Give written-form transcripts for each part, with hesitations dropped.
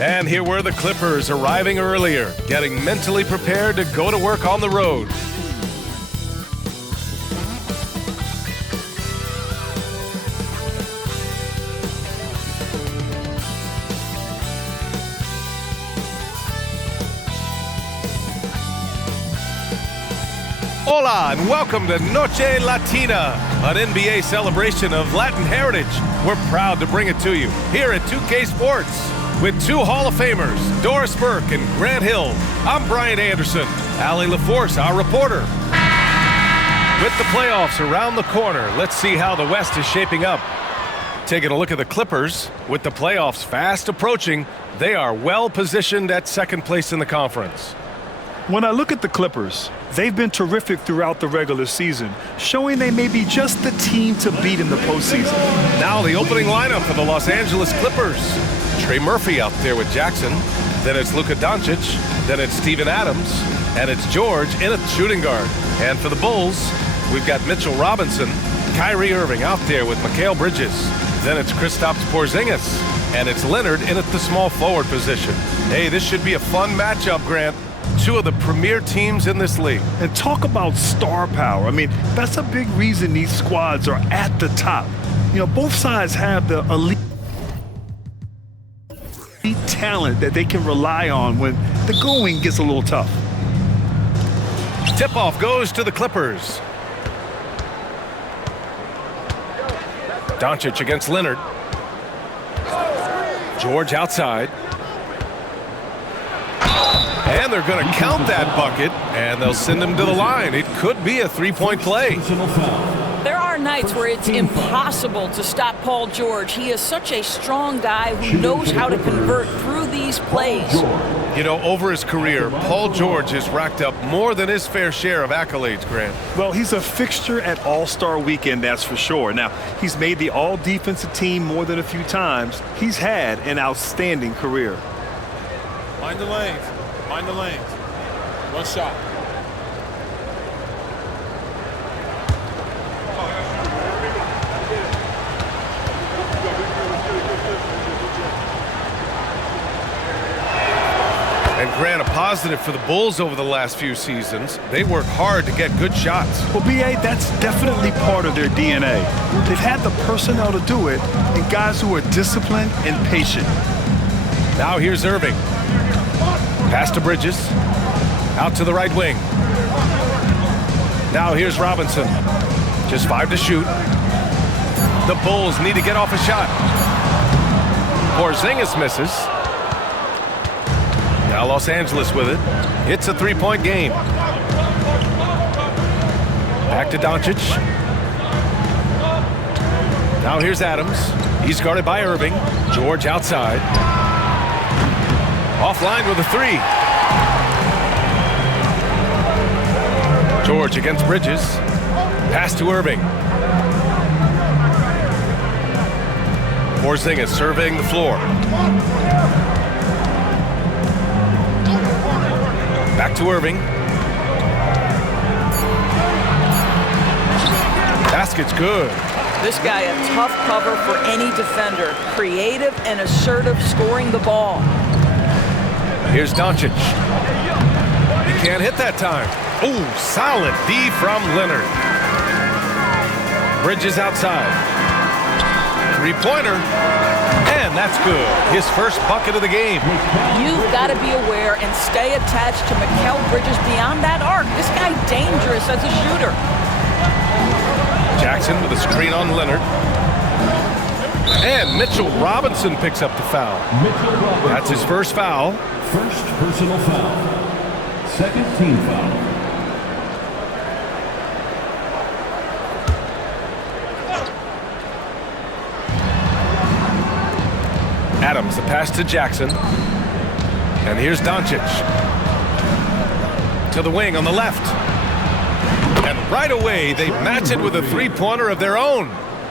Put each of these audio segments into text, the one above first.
And here were the Clippers arriving earlier, getting mentally prepared to go to work on the road. Hola and welcome to Noche Latina, an NBA celebration of Latin heritage. We're proud to bring it to you here at 2K Sports with two Hall of Famers, Doris Burke and Grant Hill. I'm Brian Anderson, Allie LaForce, our reporter. With the playoffs around the corner, let's see how the West is shaping up. Taking a look at the Clippers, with the playoffs fast approaching, they are well positioned at second place in the conference. When I look at the Clippers, they've been terrific throughout the regular season, showing they may be just the team to beat in the postseason. Now the opening lineup for the Los Angeles Clippers. Trey Murphy out there with Jackson. Then it's Luka Doncic. Then it's Steven Adams. And it's George in a shooting guard. And for the Bulls, we've got Mitchell Robinson, Kyrie Irving out there with Mikal Bridges. Then it's Kristaps Porzingis. And it's Leonard in at the small forward position. Hey, this should be a fun matchup, Grant. Two of the premier teams in this league. And talk about star power. I mean, that's a big reason these squads are at the top. You know, both sides have the elite talent that they can rely on when the going gets a little tough. Tip-off goes to the Clippers. Doncic against Leonard. George outside. And they're going to count that bucket, and they'll send him to the line. It could be a three-point play. There are nights where it's impossible to stop Paul George. He is such a strong guy who knows how to convert through these plays. You know, over his career, Paul George has racked up more than his fair share of accolades, Grant. Well, he's a fixture at All-Star Weekend, that's for sure. Now, he's made the All-Defensive team more than a few times. He's had an outstanding career. Mind the lanes. Mind the lanes. One shot. And Grant, a positive for the Bulls over the last few seasons. They work hard to get good shots. Well, B.A., that's definitely part of their DNA. They've had the personnel to do it and guys who are disciplined and patient. Now here's Irving. Pass to Bridges. Out to the right wing. Now here's Robinson. Just 5 to shoot. The Bulls need to get off a shot. Porzingis misses. Now Los Angeles with it. It's a three-point game. Back to Doncic. Now here's Adams. He's guarded by Irving. George outside. Offline with a three. George against Bridges. Pass to Irving. Porzingis surveying the floor. Back to Irving. Basket's good. This guy a tough cover for any defender. Creative and assertive scoring the ball. Here's Doncic. He can't hit that time. Ooh, solid D from Leonard. Bridges outside. Three-pointer. And that's good. His first bucket of the game. You've got to be aware and stay attached to Mikal Bridges beyond that arc. This guy dangerous as a shooter. Jackson with a screen on Leonard. And Mitchell Robinson picks up the foul. That's his first foul. First personal foul. Second team foul. Adams, the pass to Jackson. And here's Doncic. To the wing on the left. And right away, they match it with a three-pointer of their own.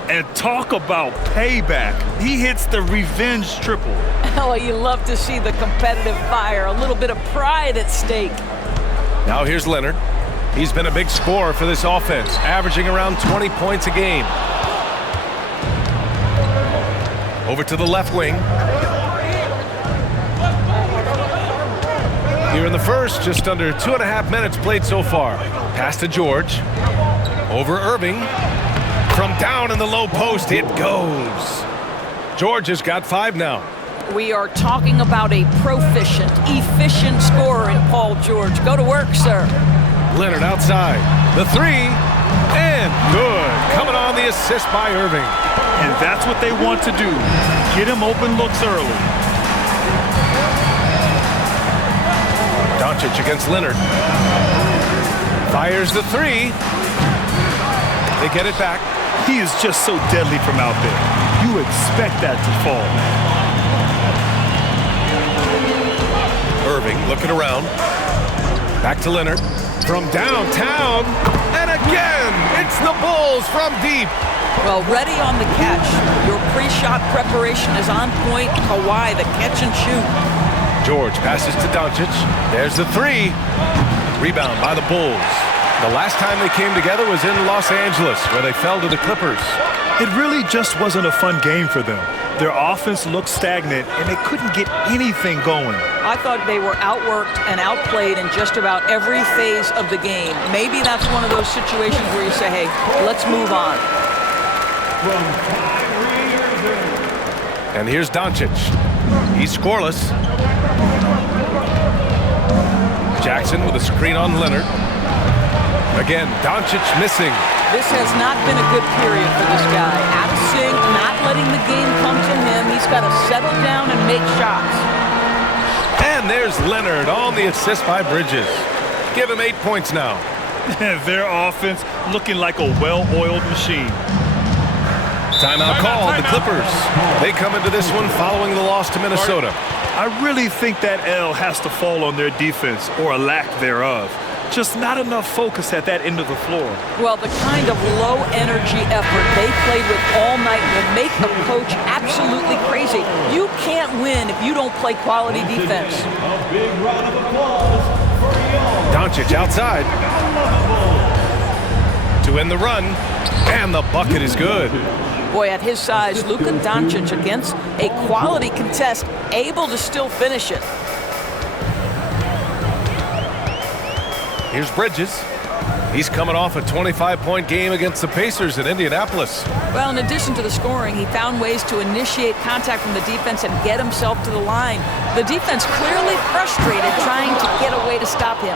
And talk about payback. He hits the revenge triple. Oh, you love to see the competitive fire. A little bit of pride at stake. Now here's Leonard. He's been a big scorer for this offense, averaging around 20 points a game. Over to the left wing. Here in the first, just under 2.5 minutes played so far. Pass to George. Over Irving. From down in the low post, it goes. George has got 5 now. We are talking about a proficient, efficient scorer in Paul George. Go to work, sir. Leonard outside. The 3. And good. Coming on the assist by Irving. And that's what they want to do. Get him open looks early. Doncic against Leonard. Fires the 3. They get it back. He is just so deadly from out there. You expect that to fall. Irving looking around. Back to Leonard. From downtown. And again, it's the Bulls from deep. Well, ready on the catch. Your pre-shot preparation is on point. Kawhi, the catch and shoot. George passes to Doncic. There's the 3. Rebound by the Bulls. The last time they came together was in Los Angeles, where they fell to the Clippers. It really just wasn't a fun game for them. Their offense looked stagnant, and they couldn't get anything going. I thought they were outworked and outplayed in just about every phase of the game. Maybe that's one of those situations where you say, hey, let's move on. And here's Doncic. He's scoreless. Jackson with a screen on Leonard. Again, Doncic missing. This has not been a good period for this guy. Out of sync, not letting the game come to him. He's got to settle down and make shots. And there's Leonard on the assist by Bridges. Give him 8 points now. Their offense looking like a well-oiled machine. Timeout called. The Clippers. They come into this one following the loss to Minnesota. I really think that L has to fall on their defense, or a lack thereof. Just not enough focus at that end of the floor. Well, the kind of low-energy effort they played with all night will make the coach absolutely crazy. You can't win if you don't play quality defense. A big round of applause for Young. Doncic outside. To end the run. And the bucket is good. Boy, at his size, Luka Doncic against a quality contest, able to still finish it. Here's Bridges. He's coming off a 25-point game against the Pacers in Indianapolis. Well, in addition to the scoring, he found ways to initiate contact from the defense and get himself to the line. The defense clearly frustrated, trying to get a way to stop him.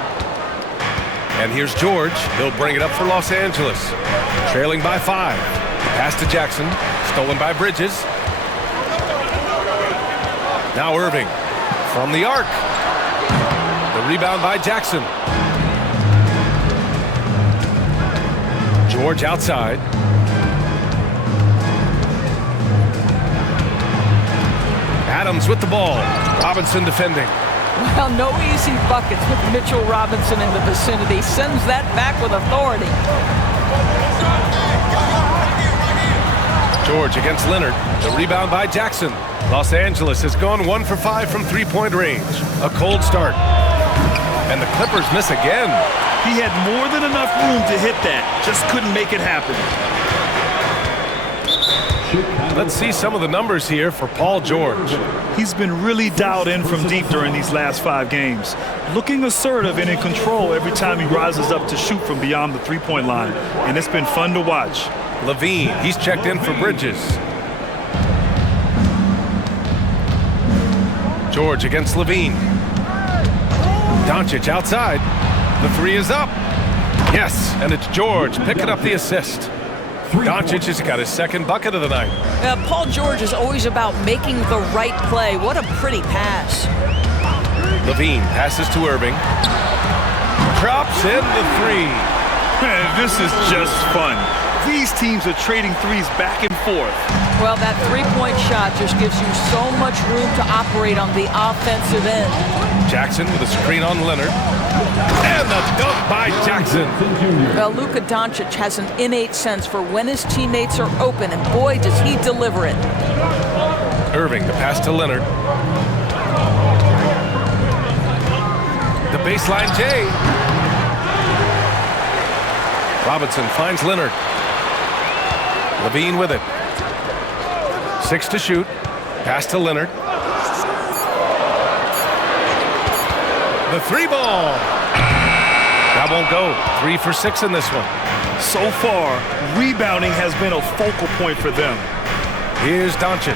And here's George. He'll bring it up for Los Angeles. Trailing by 5. Pass to Jackson. Stolen by Bridges. Now Irving. From the arc. The rebound by Jackson. George outside. Adams with the ball. Robinson defending. Well, no easy buckets with Mitchell Robinson in the vicinity. Sends that back with authority. George against Leonard. The rebound by Jackson. Los Angeles has gone 1 for 5 from three-point range. A cold start. And the Clippers miss again. He had more than enough room to hit that. Just couldn't make it happen. Let's see some of the numbers here for Paul George. He's been really dialed in from deep during these last 5 games. Looking assertive and in control every time he rises up to shoot from beyond the three-point line. And it's been fun to watch. Levine, he's checked in for Bridges. George against Levine. Doncic outside. The 3 is up. Yes, and it's George picking up the assist. Doncic has got his second bucket of the night. Paul George is always about making the right play. What a pretty pass. Levine passes to Irving. Drops in the 3. This is just fun. These teams are trading threes back and forth. Well, that three-point shot just gives you so much room to operate on the offensive end. Jackson with a screen on Leonard. And the dunk by Jackson. Well, Luka Doncic has an innate sense for when his teammates are open, and boy, does he deliver it. Irving, the pass to Leonard. The baseline J. Robinson finds Leonard. Levine with it. 6 to shoot. Pass to Leonard. The three ball. That won't go. 3 for 6 in this one. So far, rebounding has been a focal point for them. Here's Doncic.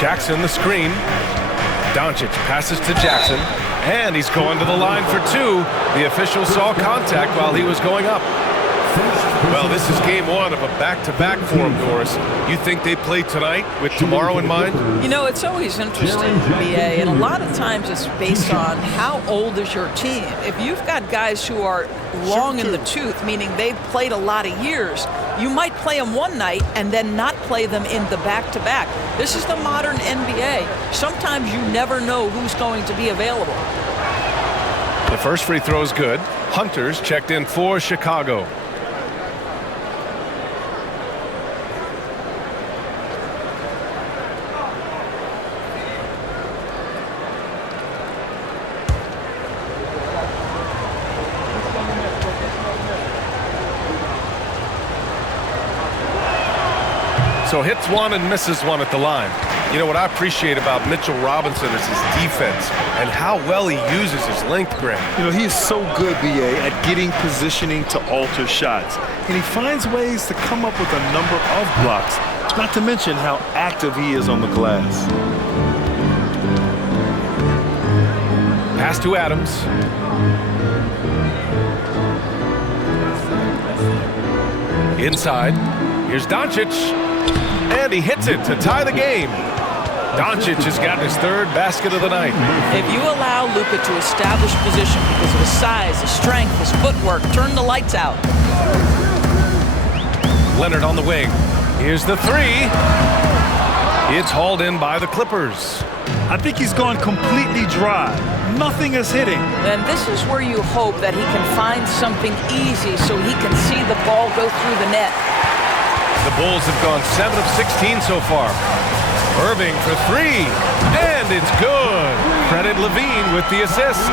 Jackson the screen. Doncic passes to Jackson, and he's going to the line for 2. The official saw contact while he was going up. Well, this is game 1 of a back-to-back for him, Doris. You think they play tonight with tomorrow in mind? You know, it's always interesting, BA, and a lot of times it's based on how old is your team. If you've got guys who are long in the tooth, meaning they've played a lot of years, you might play them one night and then not play them in the back-to-back. This is the modern NBA. Sometimes you never know who's going to be available. The first free throw is good. Hunter's checked in for Chicago. So hits one and misses one at the line. You know what I appreciate about Mitchell Robinson is his defense and how well he uses his length, Greg. You know, he is so good, BA, at getting positioning to alter shots. And he finds ways to come up with a number of blocks, not to mention how active he is on the glass. Pass to Adams. Inside. Here's Doncic. And he hits it to tie the game. Doncic has got his 3rd basket of the night. If you allow Luka to establish position because of his size, his strength, his footwork, turn the lights out. Leonard on the wing. Here's the 3. It's hauled in by the Clippers. I think he's gone completely dry. Nothing is hitting. And this is where you hope that he can find something easy so he can see the ball go through the net. The Bulls have gone 7 of 16 so far. Irving for 3, and it's good. Credit Levine with the assist.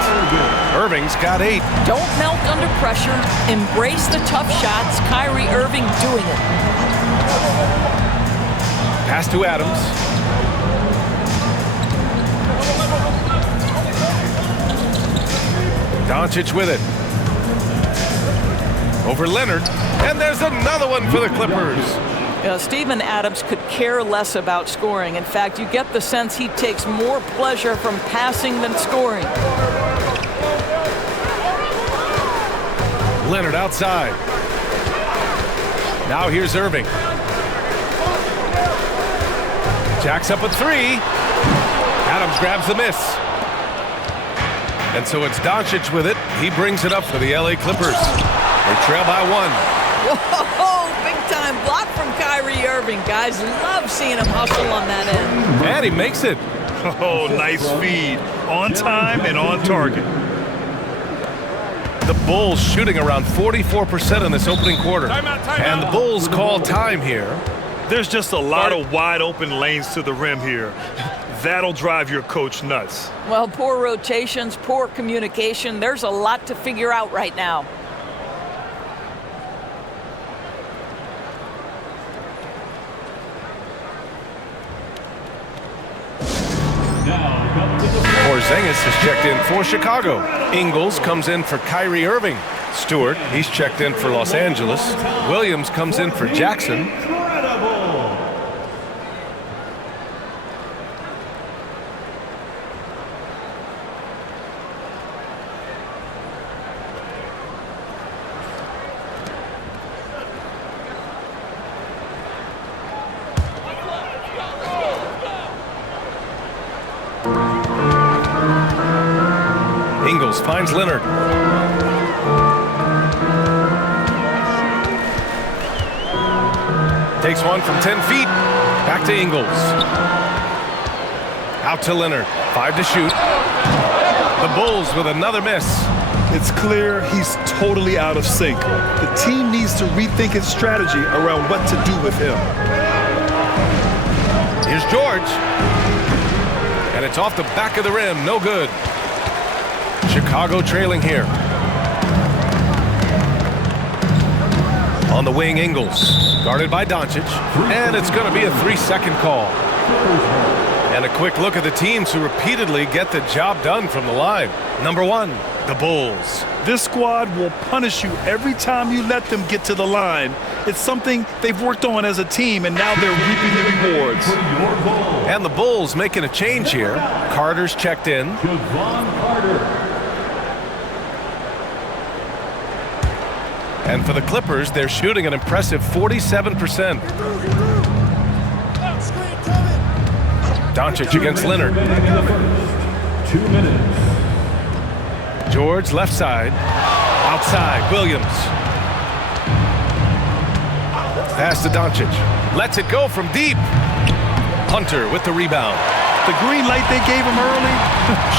Irving's got 8. Don't melt under pressure. Embrace the tough shots. Kyrie Irving doing it. Pass to Adams. Doncic with it. Over Leonard, and there's another one for the Clippers. Steven Adams could care less about scoring. In fact, you get the sense he takes more pleasure from passing than scoring. Leonard outside. Now here's Irving. Jacks up a 3. Adams grabs the miss. And so it's Doncic with it. He brings it up for the LA Clippers. They trail by 1. Whoa, big time block from Kyrie Irving. Guys love seeing him hustle on that end. And he makes it. Oh, nice feed. On time and on target. The Bulls shooting around 44% in this opening quarter. And the Bulls call time here. There's just a lot of wide open lanes to the rim here. That'll drive your coach nuts. Well, poor rotations, poor communication. There's a lot to figure out right now. Porzingis is checked in for Chicago. Ingles comes in for Kyrie Irving. Stewart, he's checked in for Los Angeles. Williams comes in for Jackson. Ingles finds Leonard. Takes one from 10 feet. Back to Ingles. Out to Leonard. 5 to shoot. The Bulls with another miss. It's clear he's totally out of sync. The team needs to rethink its strategy around what to do with him. Here's George. And it's off the back of the rim. No good. Chicago trailing here. On the wing, Ingles. Guarded by Doncic. And it's going to be a 3-second call. And a quick look at the teams who repeatedly get the job done from the line. Number 1, the Bulls. This squad will punish you every time you let them get to the line. It's something they've worked on as a team, and now they're reaping the rewards. And the Bulls making a change here. Carter's checked in. And for the Clippers, they're shooting an impressive 47%. Doncic against Leonard. 2 minutes. George left side. Outside, Williams. Pass to Doncic. Lets it go from deep. Hunter with the rebound. The green light they gave him early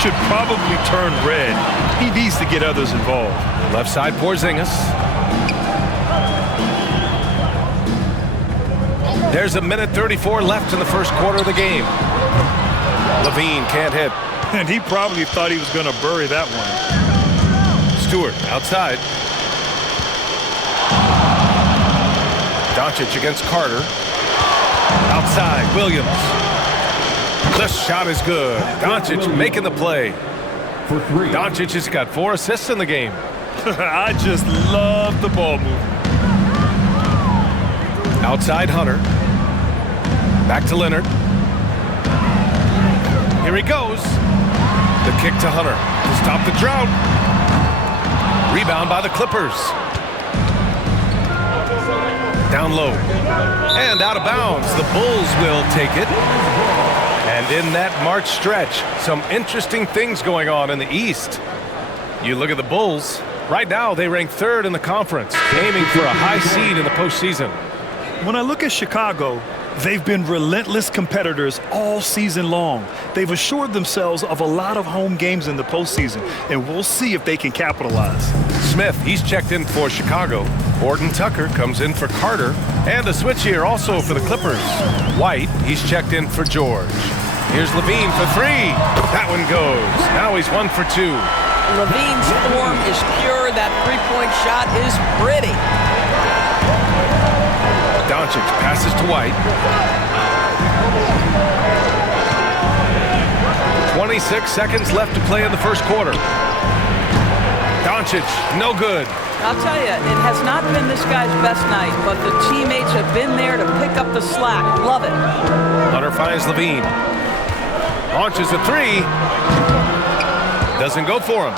should probably turn red. He needs to get others involved. Left side, Porzingis. There's 1:34 left in the first quarter of the game. Levine can't hit. And he probably thought he was going to bury that one. Stewart outside. Doncic against Carter. Outside, Williams. The shot is good. Doncic making the play. For 3. Doncic has got 4 assists in the game. I just love the ball movement. Outside, Hunter. Back to Leonard. Here he goes. The kick to Hunter to stop the drought. Rebound by the Clippers. Down low. And out of bounds. The Bulls will take it. And in that March stretch, some interesting things going on in the East. You look at the Bulls. Right now, they rank 3rd in the conference, aiming for a high seed in the postseason. When I look at Chicago, they've been relentless competitors all season long. They've assured themselves of a lot of home games in the postseason, and we'll see if they can capitalize. Smith, he's checked in for Chicago. Horton Tucker comes in for Carter. And a switch here also for the Clippers. White, he's checked in for George. Here's Levine for 3. That one goes. Now he's 1 for 2. Levine's form is pure. That three-point shot is pretty. Doncic passes to White. 26 seconds left to play in the first quarter. Doncic, no good. I'll tell you, it has not been this guy's best night, but the teammates have been there to pick up the slack. Love it. Hunter finds Levine. Launches a 3. Doesn't go for him.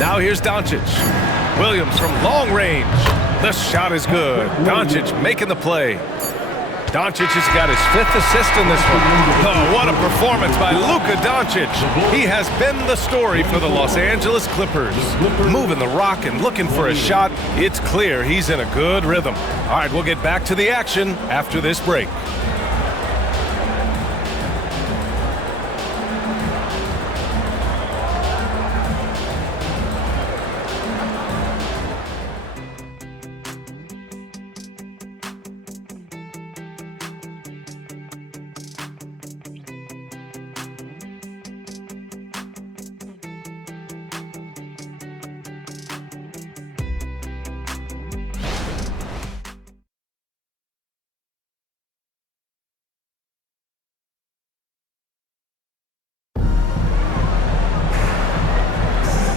Now here's Doncic. Williams from long range. The shot is good. Doncic making the play. Doncic has got his 5th assist in this one. Oh, what a performance by Luka Doncic. He has been the story for the Los Angeles Clippers. Moving the rock and looking for a shot. It's clear he's in a good rhythm. All right, we'll get back to the action after this break.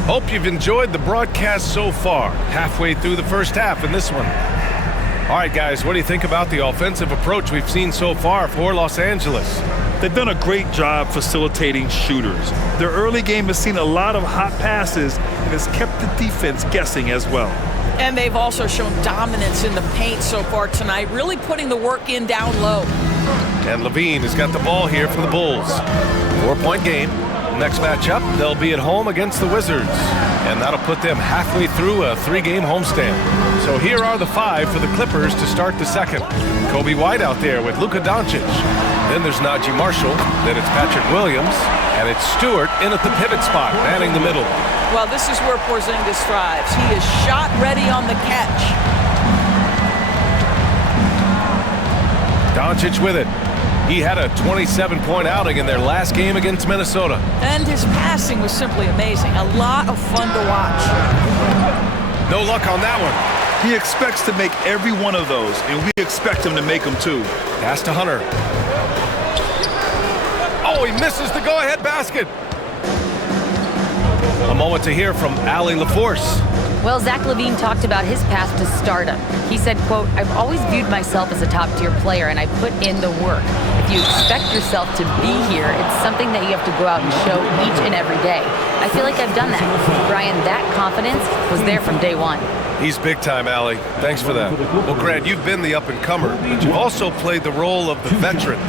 Hope you've enjoyed the broadcast so far. Halfway through the first half in this one. All right, guys, what do you think about the offensive approach we've seen so far for Los Angeles? They've done a great job facilitating shooters. Their early game has seen a lot of hot passes and has kept the defense guessing as well. And they've also shown dominance in the paint so far tonight, really putting the work in down low. And Levine has got the ball here for the Bulls. 4-point game. Next matchup, they'll be at home against the Wizards. And that'll put them halfway through a 3-game homestand. So here are the 5 for the Clippers to start the second. Kobe White out there with Luka Doncic. Then there's Najee Marshall. Then it's Patrick Williams. And it's Stewart in at the pivot spot, manning the middle. Well, this is where Porzingis thrives. He is shot ready on the catch. Doncic with it. He had a 27-point outing in their last game against Minnesota. And his passing was simply amazing. A lot of fun to watch. No luck on that one. He expects to make every one of those, and we expect him to make them too. Pass to Hunter. Oh, he misses the go-ahead basket. A moment to hear from Allie LaForce. Well, Zach LaVine talked about his path to stardom. He said, quote, "I've always viewed myself as a top-tier player, and I put in the work. If you expect yourself to be here, it's something that you have to go out and show each and every day. I feel like I've done that. Brian, that confidence was there from day one." He's big time, Allie. Thanks for that. Well, Grant, you've been the up-and-comer, but you've also played the role of the veteran.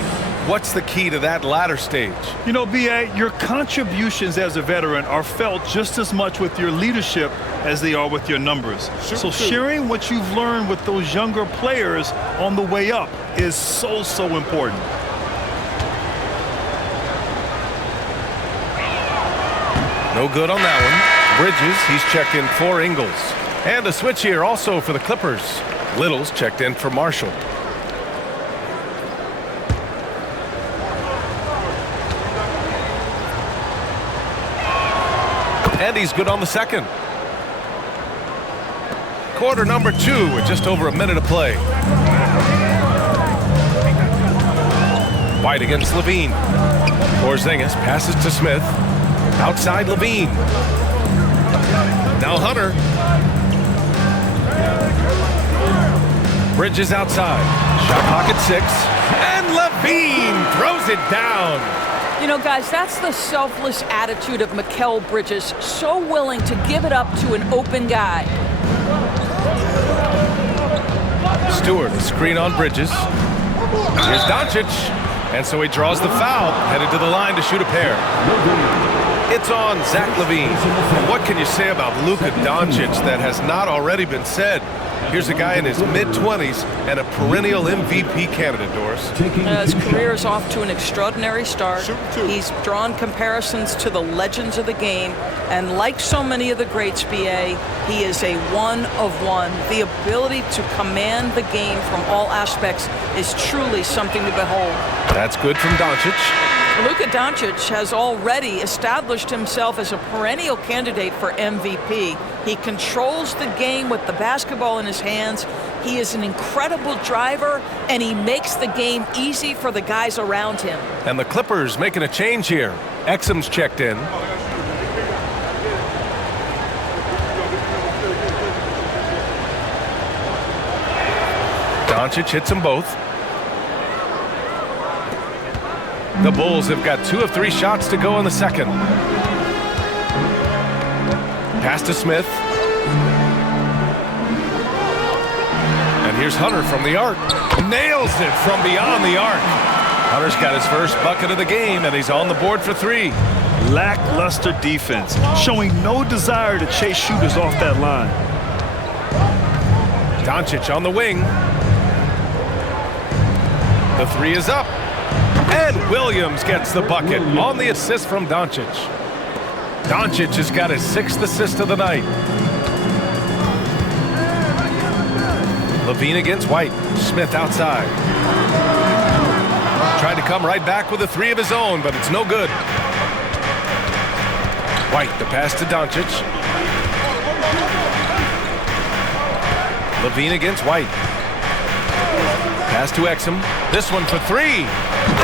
What's the key to that latter stage? You know, B.A., your contributions as a veteran are felt just as much with your leadership as they are with your numbers. So sharing what you've learned with those younger players on the way up is so important. No good on that one. Bridges, he's checked in for Ingles. And a switch here also for the Clippers. Little's checked in for Marshall. And he's good on the second. Quarter number 2 with just over a minute to play. White against Levine. Porzingis passes to Smith. Outside Levine. Now Hunter. Bridges outside. Shot pocket 6. And Levine throws it down. You know, guys, that's the selfless attitude of Mikal Bridges, so willing to give it up to an open guy. Stewart, a screen on Bridges. Here's Doncic. And so he draws the foul, headed to the line to shoot a pair. It's on Zach LaVine. What can you say about Luka Doncic that has not already been said? Here's a guy in his mid-20s and a perennial MVP candidate, Doris. His career is off to an extraordinary start. He's drawn comparisons to the legends of the game, and like so many of the greats, BA, he is a one of one. The ability to command the game from all aspects is truly something to behold. That's good from Doncic. Luka Doncic has already established himself as a perennial candidate for MVP. He controls the game with the basketball in his hands. He is an incredible driver, and he makes the game easy for the guys around him. And the Clippers making a change here. Exum's checked in. Doncic hits them both. The Bulls have got 2 of 3 shots to go in the second. Pass to Smith. And here's Hunter from the arc. Nails it from beyond the arc. Hunter's got his first bucket of the game, and he's on the board for 3. Lackluster defense, showing no desire to chase shooters off that line. Doncic on the wing. The 3 is up. And Williams gets the bucket on the assist from Doncic. Doncic has got his 6th assist of the night. Levine against White. Smith outside. Tried to come right back with a 3 of his own, but it's no good. White, the pass to Doncic. Levine against White. Pass to Exum. This one for 3.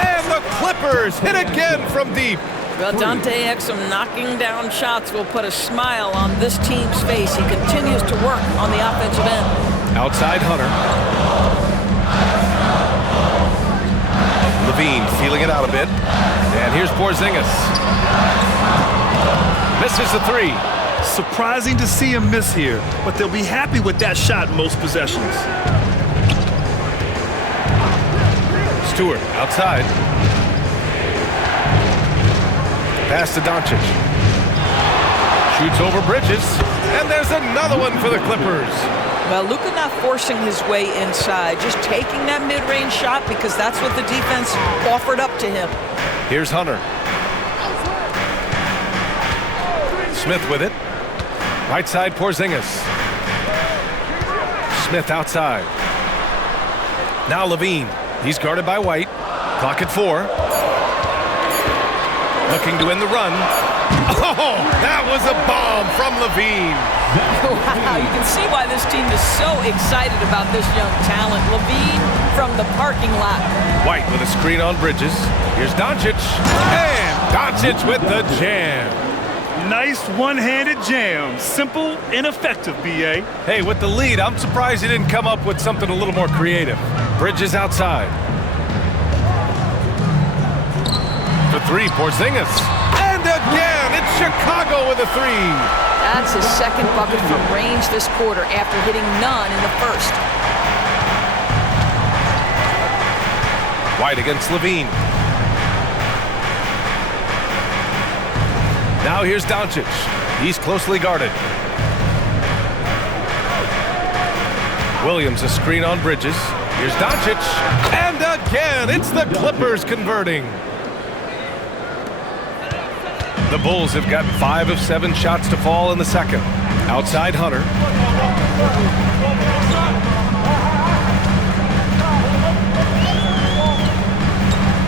And the Clippers hit again from deep. Well, Dante Exum knocking down shots will put a smile on this team's face. He continues to work on the offensive end. Outside Hunter. Levine feeling it out a bit. And here's Porzingis. Misses the 3. Surprising to see him miss here, but they'll be happy with that shot in most possessions. Stewart outside. Pass to Doncic. Shoots over Bridges. And there's another one for the Clippers. Well, Luka not forcing his way inside, just taking that mid-range shot because that's what the defense offered up to him. Here's Hunter. Smith with it. Right side Porzingis. Smith outside. Now Levine. He's guarded by White. Clock at 4. Looking to win the run. Oh, that was a bomb from Levine. Wow, you can see why this team is so excited about this young talent. Levine from the parking lot. White with a screen on Bridges. Here's Doncic. And Doncic with the jam. Nice one-handed jam. Simple and effective, B.A. Hey, with the lead, I'm surprised he didn't come up with something a little more creative. Bridges outside. For three, Porzingis. And again, it's Chicago with a three. That's his second bucket from range this quarter after hitting none in the first. White against Levine. Now here's Doncic. He's closely guarded. Williams a screen on Bridges. Here's Doncic. And again, it's the Clippers converting. The Bulls have gotten 5 of 7 shots to fall in the second. Outside Hunter.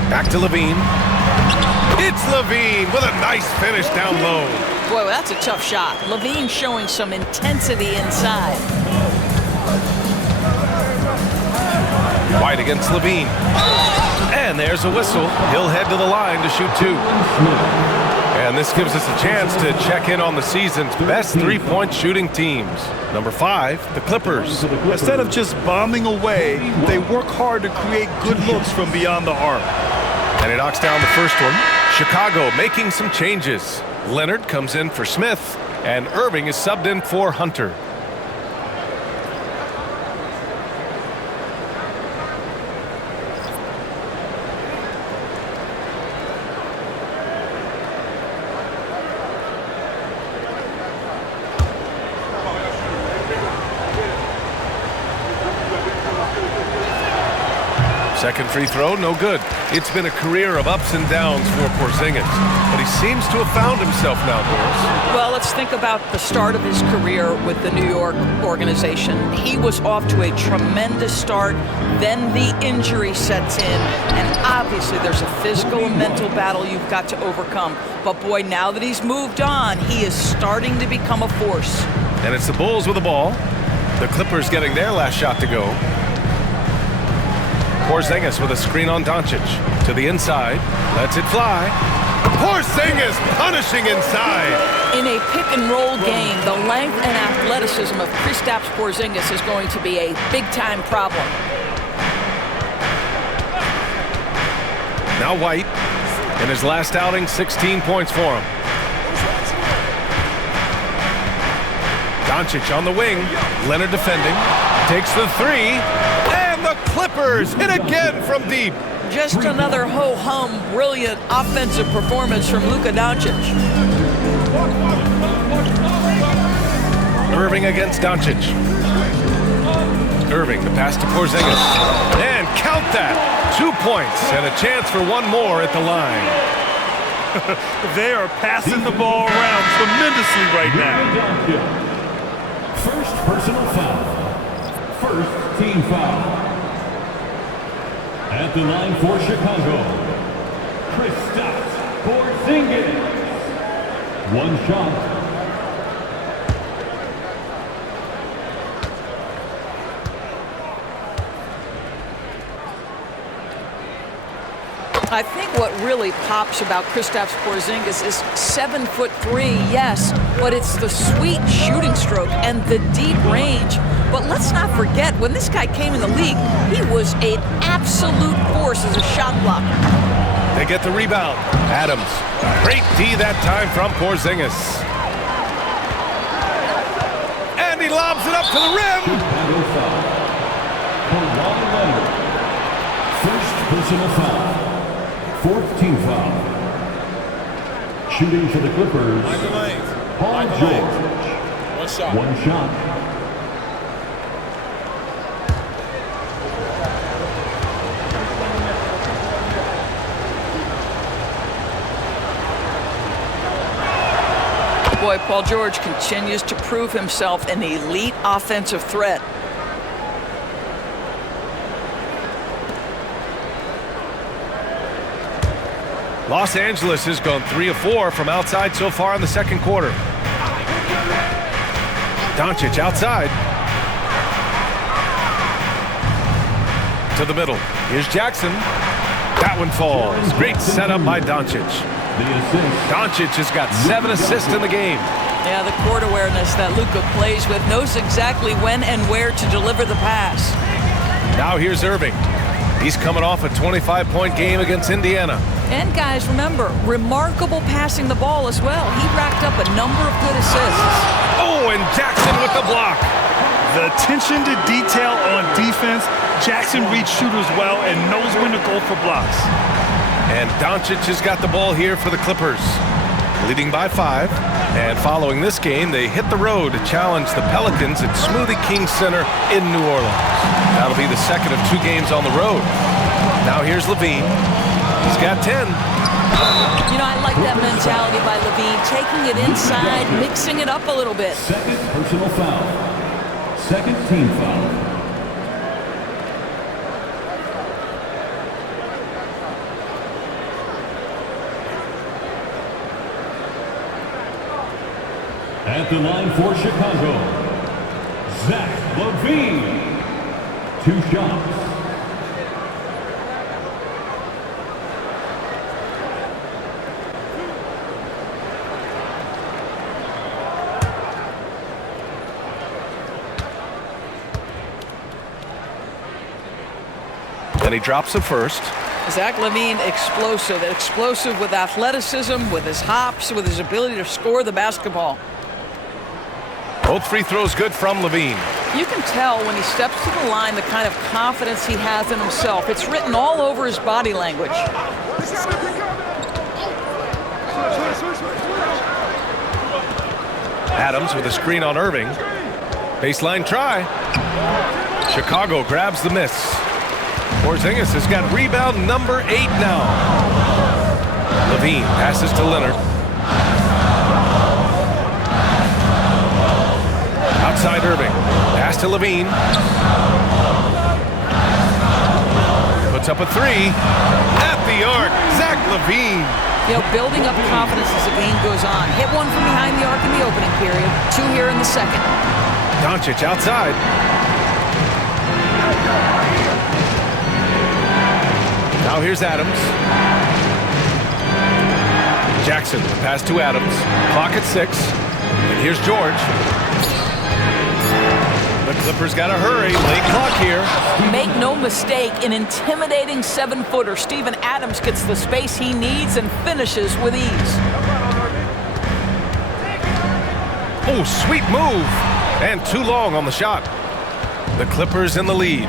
Back to Levine. It's Levine with a nice finish down low. Boy, that's a tough shot. Levine showing some intensity inside. White against Levine. And there's a whistle. He'll head to the line to shoot 2. And this gives us a chance to check in on the season's best three-point shooting teams. Number 5, the Clippers. Instead of just bombing away, they work hard to create good looks from beyond the arc. And he knocks down the first one. Chicago making some changes. Leonard comes in for Smith, and Irving is subbed in for Hunter. Second free throw, no good. It's been a career of ups and downs for Porzingis, but he seems to have found himself now, Doris. Well, let's think about the start of his career with the New York organization. He was off to a tremendous start, then the injury sets in, and obviously there's a physical and mental battle you've got to overcome. But boy, now that he's moved on, he is starting to become a force. And it's the Bulls with the ball. The Clippers getting their last shot to go. Porzingis with a screen on Doncic. To the inside. Lets it fly. Porzingis punishing inside. In a pick-and-roll game, the length and athleticism of Kristaps Porzingis is going to be a big-time problem. Now White. In his last outing, 16 points for him. Doncic on the wing. Leonard defending. Takes the three. And the Clippers hit again from deep. Just another ho-hum, brilliant offensive performance from Luka Doncic. Irving against Doncic. Irving, the pass to Porzingis. And count that. 2 points and a chance for one more at the line. They are passing the ball around tremendously right now. First personal foul. First team foul. At the line for Chicago, Kristaps Porzingis. One shot. I think what really pops about Kristaps Porzingis is 7'3", yes, but it's the sweet shooting stroke and the deep range. But let's not forget, when this guy came in the league, he was an absolute force as a shot blocker. They get the rebound. Adams. Great D that time from Porzingis. And he lobs it up to the rim. Chicago foul. Kawhi Leonard. First personal foul. Fourth team foul. Shooting for the Clippers. Paul George. One shot. One shot. Boy, Paul George continues to prove himself an elite offensive threat. Los Angeles has gone 3 of 4 from outside so far in the second quarter. Doncic outside. To the middle. Here's Jackson. That one falls. Great setup by Doncic. Doncic has got 7 assists in the game. Yeah, the court awareness that Luka plays with, knows exactly when and where to deliver the pass. Now here's Irving. He's coming off a 25-point game against Indiana. And guys, remember, remarkable passing the ball as well. He racked up a number of good assists. Oh, and Jackson with the block. The attention to detail on defense. Jackson reads shooters well and knows when to go for blocks. And Doncic has got the ball here for the Clippers, leading by 5. And following this game, they hit the road to challenge the Pelicans at Smoothie King Center in New Orleans. That'll be the second of 2 games on the road. Now here's Levine. He's got 10. You know, I like that mentality by Levine, taking it inside, mixing it up a little bit. Second personal foul. Second team foul. At the line for Chicago, Zach LaVine. 2 shots. And he drops it first. Zach LaVine, explosive with athleticism, with his hops, with his ability to score the basketball. Both free throws good from Levine. You can tell when he steps to the line the kind of confidence he has in himself. It's written all over his body language. Adams with a screen on Irving. Baseline try. Chicago grabs the miss. Porzingis has got rebound number 8 now. Levine passes to Leonard. Outside Irving. Pass to Levine. Puts up a 3. At the arc, Zach LaVine. You know, building up confidence as the game goes on. Hit one from behind the arc in the opening period. 2 here in the second. Doncic outside. Now here's Adams. Jackson, the pass to Adams. Clock at 6. And here's George. The Clippers got to hurry. Late clock here. Make no mistake, an intimidating 7-footer. Steven Adams gets the space he needs and finishes with ease. Oh, sweet move. And too long on the shot. The Clippers in the lead.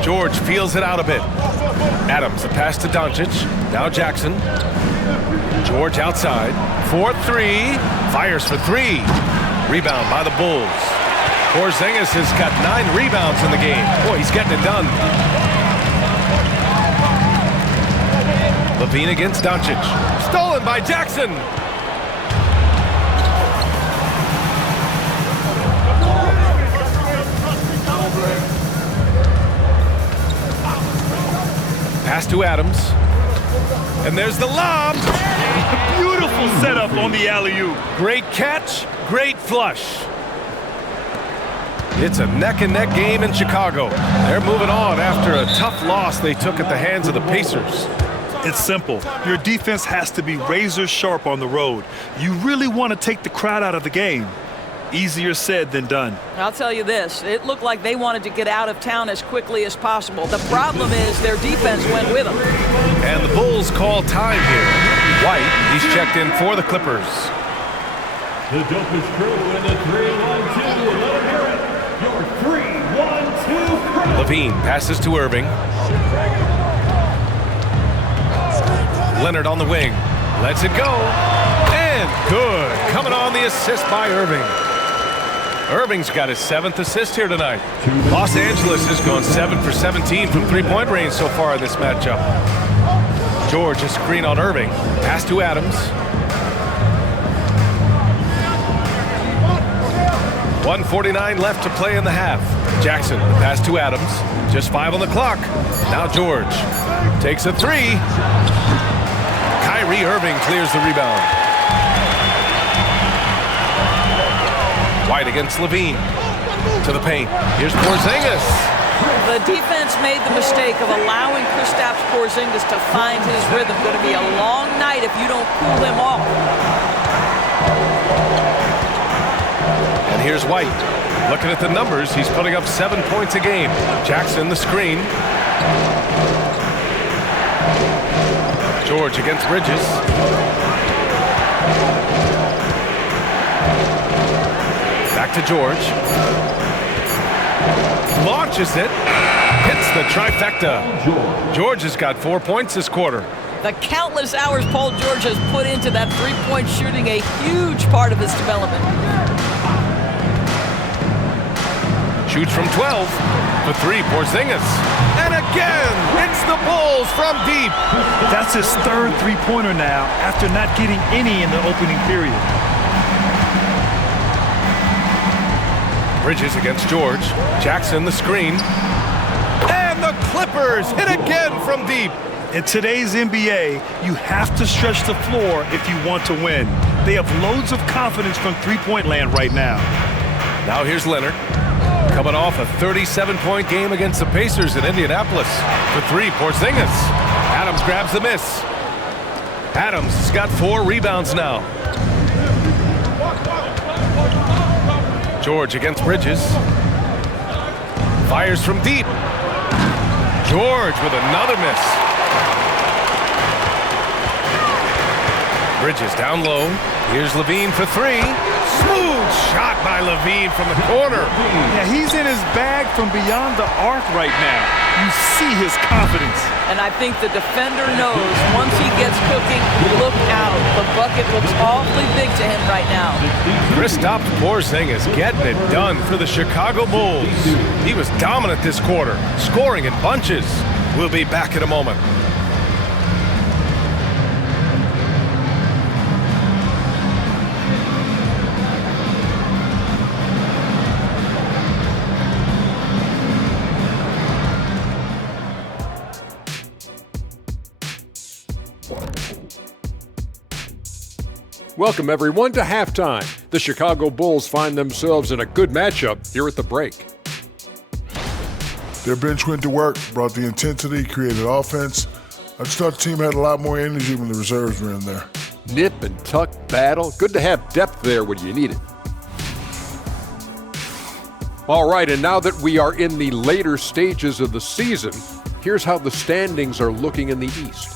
George feels it out a bit. Adams, the pass to Doncic. Now Jackson. George outside. 4-3. Fires for 3. Rebound by the Bulls. Porzingis has got 9 rebounds in the game. Boy, he's getting it done. Levine against Doncic. Stolen by Jackson. Pass to Adams. And there's the lob. Beautiful setup on the alley-oop. Great catch, great flush. It's a neck-and-neck game in Chicago. They're moving on after a tough loss they took at the hands of the Pacers. It's simple. Your defense has to be razor sharp on the road. You really want to take the crowd out of the game. Easier said than done. I'll tell you this, it looked like they wanted to get out of town as quickly as possible. The problem is their defense went with them. And the Bulls call time here. White, he's checked in for the Clippers. The Dopest crew in the 3-1-2. Let them hear it. Your 3-1-2 crew. Levine passes to Irving. Leonard on the wing. Lets it go. And good. Coming on the assist by Irving. Irving's got his 7th assist here tonight. Los Angeles has gone 7 for 17 from 3-point range so far in this matchup. George, a screen on Irving. Pass to Adams. 1:49 left to play in the half. Jackson, the pass to Adams. Just 5 on the clock. Now George takes a 3. Kyrie Irving clears the rebound. White against Levine. To the paint. Here's Porzingis. The defense made the mistake of allowing Kristaps Porzingis to find his rhythm. Going to be a long night if you don't cool him off. And here's White. Looking at the numbers, he's putting up 7 points a game. Jackson the screen. George against Bridges. Back to George. Launches it. Hits the trifecta. George has got 4 points this quarter. The countless hours Paul George has put into that three-point shooting, a huge part of his development. Shoots from 12. For 3, Porzingis. And again, hits the Bulls from deep. That's his third three-pointer now after not getting any in the opening period. Bridges against George. Jackson the screen. And the Clippers hit again from deep. In today's NBA, you have to stretch the floor if you want to win. They have loads of confidence from three-point land right now. Now here's Leonard. Coming off a 37-point game against the Pacers in Indianapolis. For 3, Porzingis. Adams grabs the miss. Adams has got 4 rebounds now. George against Bridges. Fires from deep. George with another miss. Bridges down low. Here's Levine for 3. Smooth shot by Levine from the corner. Yeah, he's in his bag from beyond the arc right now. You see his confidence. And I think the defender knows once he gets cooking, look out. The bucket looks awfully big to him right now. Kristaps Porzingis getting it done for the Chicago Bulls. He was dominant this quarter, scoring in bunches. We'll be back in a moment. Welcome, everyone, to halftime. The Chicago Bulls find themselves in a good matchup here at the break. Their bench went to work, brought the intensity, created offense. I just thought the team had a lot more energy when the reserves were in there. Nip and tuck battle. Good to have depth there when you need it. All right, and now that we are in the later stages of the season, here's how the standings are looking in the East.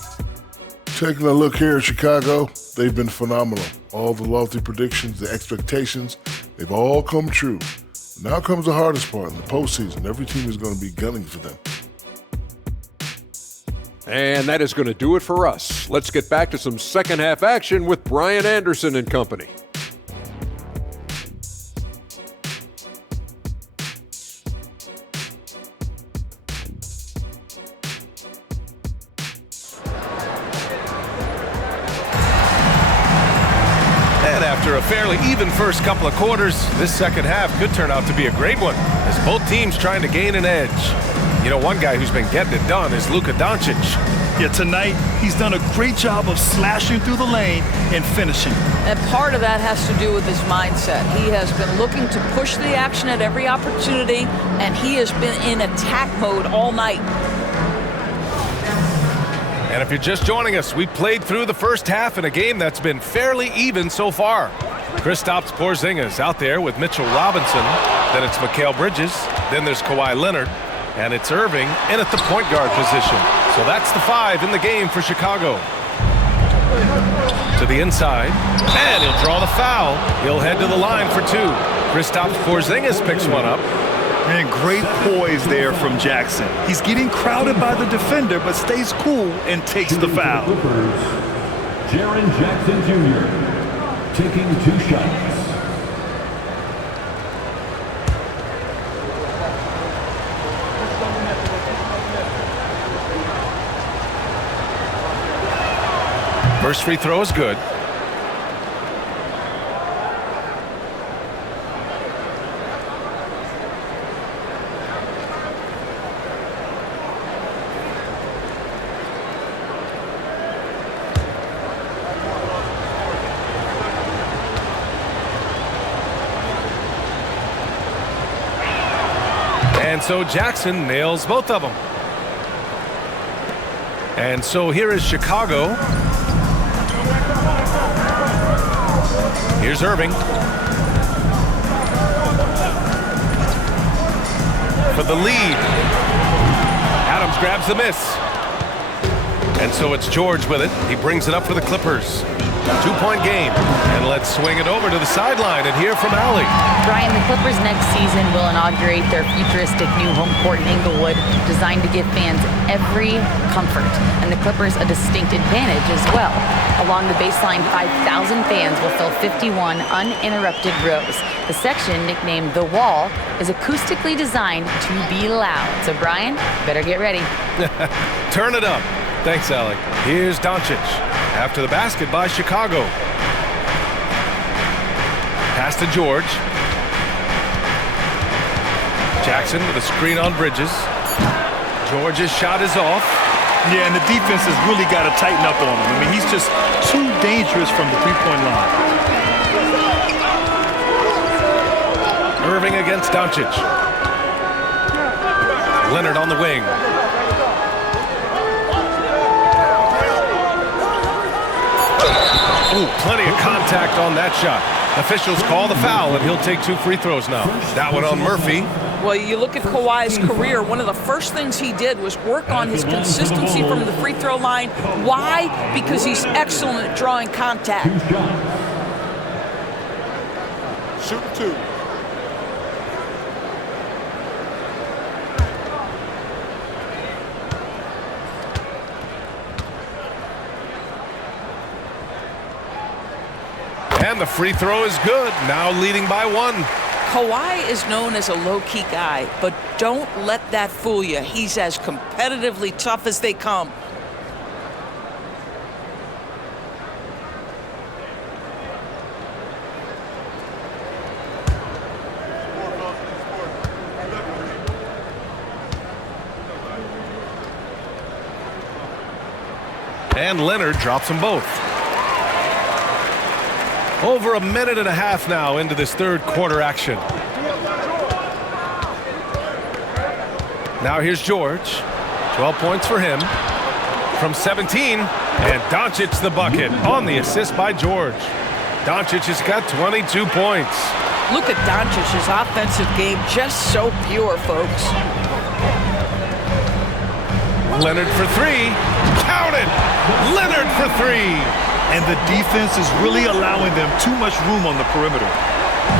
Taking a look here at Chicago, they've been phenomenal. All the lofty predictions, the expectations, they've all come true. Now comes the hardest part in the postseason. Every team is going to be gunning for them. And that is going to do it for us. Let's get back to some second half action with Brian Anderson and company. After a fairly even first couple of quarters, this second half could turn out to be a great one, as both teams trying to gain an edge. You know, one guy who's been getting it done is Luka Doncic. Yeah, tonight, he's done a great job of slashing through the lane and finishing. And part of that has to do with his mindset. He has been looking to push the action at every opportunity, and he has been in attack mode all night. And if you're just joining us, we played through the first half in a game that's been fairly even so far. Kristaps Porzingis out there with Mitchell Robinson. Then it's Mikal Bridges. Then there's Kawhi Leonard. And it's Irving in at the point guard position. So that's the 5 in the game for Chicago. To the inside. And he'll draw the foul. He'll head to the line for 2. Kristaps Porzingis picks one up. And great poise there from Jackson. He's getting crowded by the defender, but stays cool and takes the foul. Jaren Jackson Jr. taking 2 shots. First free throw is good. And so Jackson nails both of them. And so here is Chicago. Here's Irving. For the lead. Adams grabs the miss. And so it's George with it. He brings it up for the Clippers. 2-point game. And let's swing it over to the sideline and hear from Allie. Brian, the Clippers next season will inaugurate their futuristic new home court in Inglewood, designed to give fans every comfort, and the Clippers a distinct advantage as well. Along the baseline, 5,000 fans will fill 51 uninterrupted rows. The section, nicknamed The Wall, is acoustically designed to be loud. So, Brian, better get ready. Turn it up. Thanks, Allie. Here's Doncic. After the basket by Chicago. Pass to George. Jackson with a screen on Bridges. George's shot is off. Yeah, and the defense has really got to tighten up on him. I mean, he's just too dangerous from the three-point line. Irving against Doncic. Leonard on the wing. Ooh, plenty of contact on that shot. Officials call the foul, and he'll take 2 free throws now. That one on Murphy. Well, you look at Kawhi's career, one of the first things he did was work on his consistency from the free throw line. Why? Because he's excellent at drawing contact. Shoot 2. And the free throw is good, now leading by 1. Kawhi is known as a low-key guy, but don't let that fool you. He's as competitively tough as they come. And Leonard drops them both. Over a minute and a half now into this third quarter action. Now here's George. 12 points for him. From 17. And Doncic the bucket on the assist by George. Doncic has got 22 points. Look at Doncic's offensive game, just so pure, folks. Leonard for 3. Count it! Leonard for 3. And the defense is really allowing them too much room on the perimeter.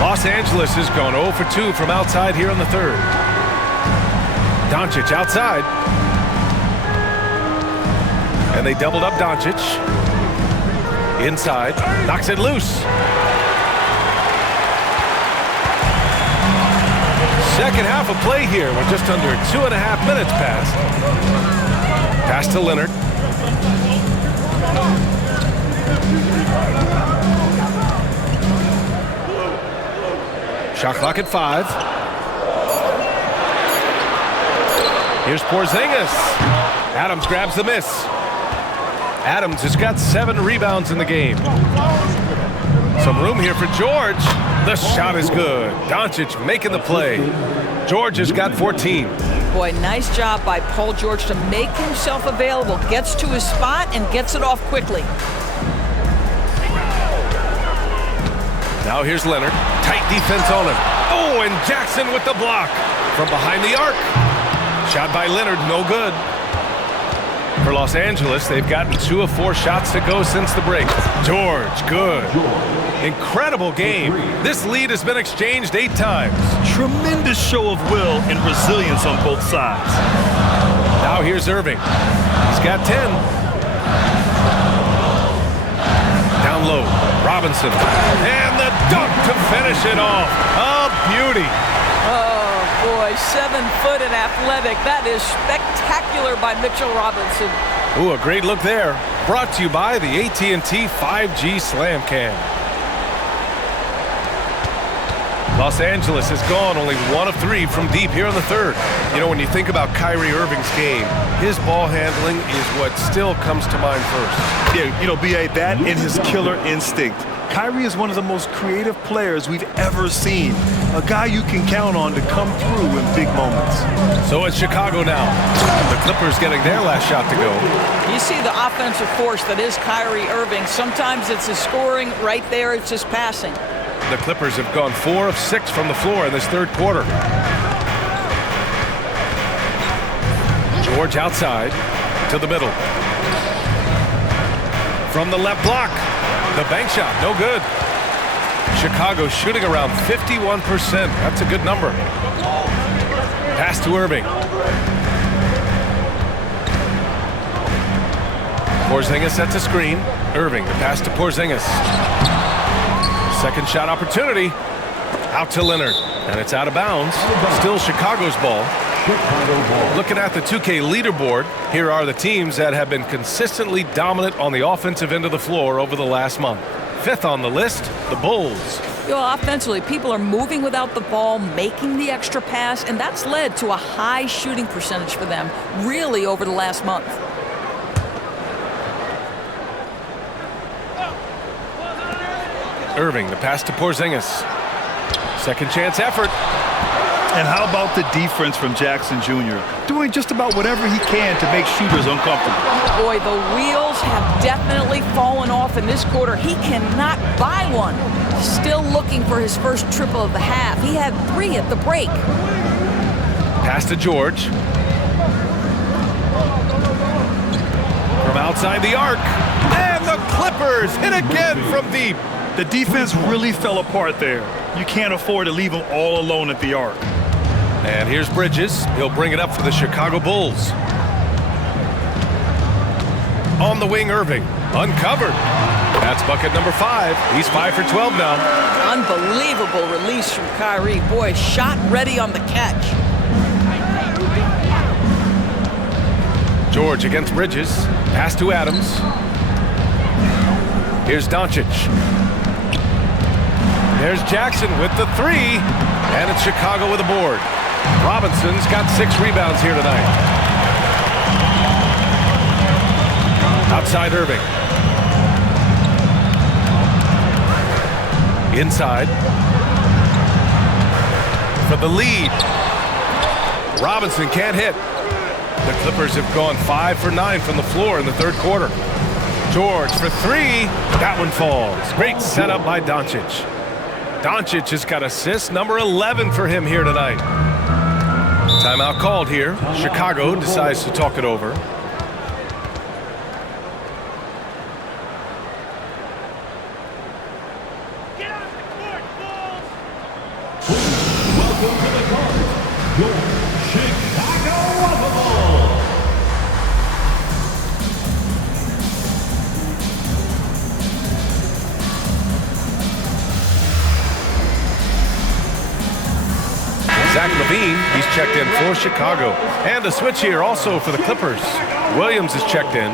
Los Angeles has gone 0 for 2 from outside here in the third. Doncic outside. And they doubled up Doncic. Inside. Knocks it loose. Second half of play here with just under 2.5 minutes passed. Pass to Leonard. Shot clock at 5. Here's Porzingis. Adams grabs the miss. Adams has got 7 rebounds in the game. Some room here for George. The shot is good. Doncic making the play. George has got 14. Boy, nice job by Paul George to make himself available. Gets to his spot and gets it off quickly. Now here's Leonard. Tight defense on him. Oh, and Jackson with the block from behind the arc. Shot by Leonard, no good. For Los Angeles, they've gotten 2 of 4 shots to go since the break. George, good. Incredible game. This lead has been exchanged 8 times. Tremendous show of will and resilience on both sides. Now here's Irving. He's got 10. Down low, Robinson. And the dunk to finish it off. A beauty. Oh, boy, 7 foot and athletic. That is spectacular by Mitchell Robinson. Ooh, a great look there. Brought to you by the AT&T 5G Slam Cam. Los Angeles has gone only 1 of 3 from deep here in the third. You know, when you think about Kyrie Irving's game, his ball handling is what still comes to mind first. Yeah, you know, B.A., that and his killer instinct. Kyrie is one of the most creative players we've ever seen. a guy you can count on to come through in big moments. So it's Chicago now. The Clippers getting their last shot to go. You see the offensive force that is Kyrie Irving. Sometimes it's his scoring. Right there, it's his passing. The Clippers have gone 4 of 6 from the floor in this third quarter. George outside to the middle. From the left block. The bank shot, no good. Chicago shooting around 51%. That's a good number. Pass to Irving. Porzingis sets a screen. Irving, the pass to Porzingis. Second shot opportunity. Out to Leonard. And it's out of bounds. Still Chicago's ball. Looking at the 2K leaderboard, here are the teams that have been consistently dominant on the offensive end of the floor over the last month. 5th on the list, the Bulls. You know, offensively, people are moving without the ball, making the extra pass, and that's led to a high shooting percentage for them, really, over the last month. Irving, the pass to Porzingis. Second chance effort. And how about the defense from Jackson Jr., doing just about whatever he can to make shooters uncomfortable. Boy, the wheels have definitely fallen off in this quarter. He cannot buy one. Still looking for his first triple of the half. He had 3 at the break. Pass to George. From outside the arc. And the Clippers hit again from deep. The defense really fell apart there. You can't afford to leave them all alone at the arc. And here's Bridges. He'll bring it up for the Chicago Bulls. On the wing, Irving. Uncovered. That's bucket number 5. He's 5 for 12 now. Unbelievable release from Kyrie. Boy, shot ready on the catch. George against Bridges. Pass to Adams. Here's Doncic. There's Jackson with the 3. And it's Chicago with a board. Robinson's got 6 rebounds here tonight. Outside Irving. Inside. For the lead. Robinson can't hit. The Clippers have gone 5 for 9 from the floor in the third quarter. George for 3. That one falls. Great setup by Doncic. Doncic has got assist number 11 for him here tonight. Timeout called here. Chicago decides to talk it over. Welcome to the court, your Chicago Bulls. Zach LaVine, he's checked in for Chicago. And a switch here also for the Clippers. Williams is checked in.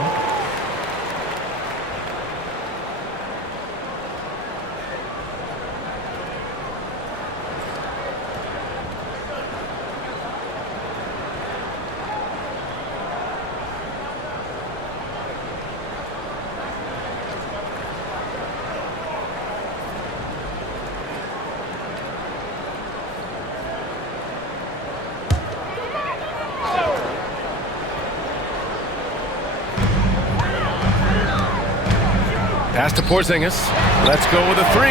Pass to Porzingis. Let's go with a 3.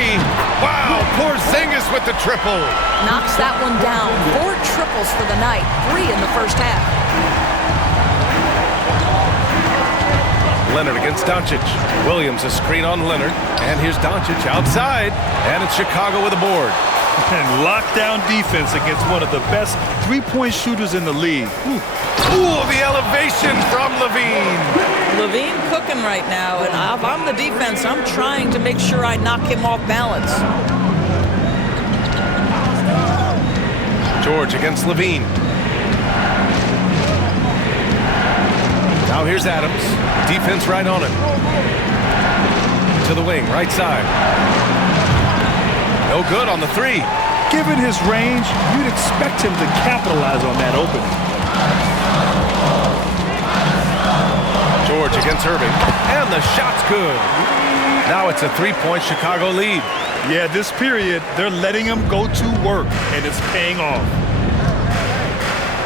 Wow, Porzingis with the triple. Knocks that one down. 4 triples for the night. 3 in the first half. Leonard against Doncic. Williams a screen on Leonard. And here's Doncic outside. And it's Chicago with a board. And lockdown defense against one of the best 3-point shooters in the league. Ooh, the elevation from LaVine. LaVine cooking right now, and if I'm the defense, I'm trying to make sure I knock him off balance. George against LaVine. Now here's Adams. Defense right on him. To the wing, right side. No good on the 3. Given his range, you'd expect him to capitalize on that opening. George against Irving. And the shot's good. Now it's a 3-point Chicago lead. Yeah, this period, they're letting him go to work, and it's paying off.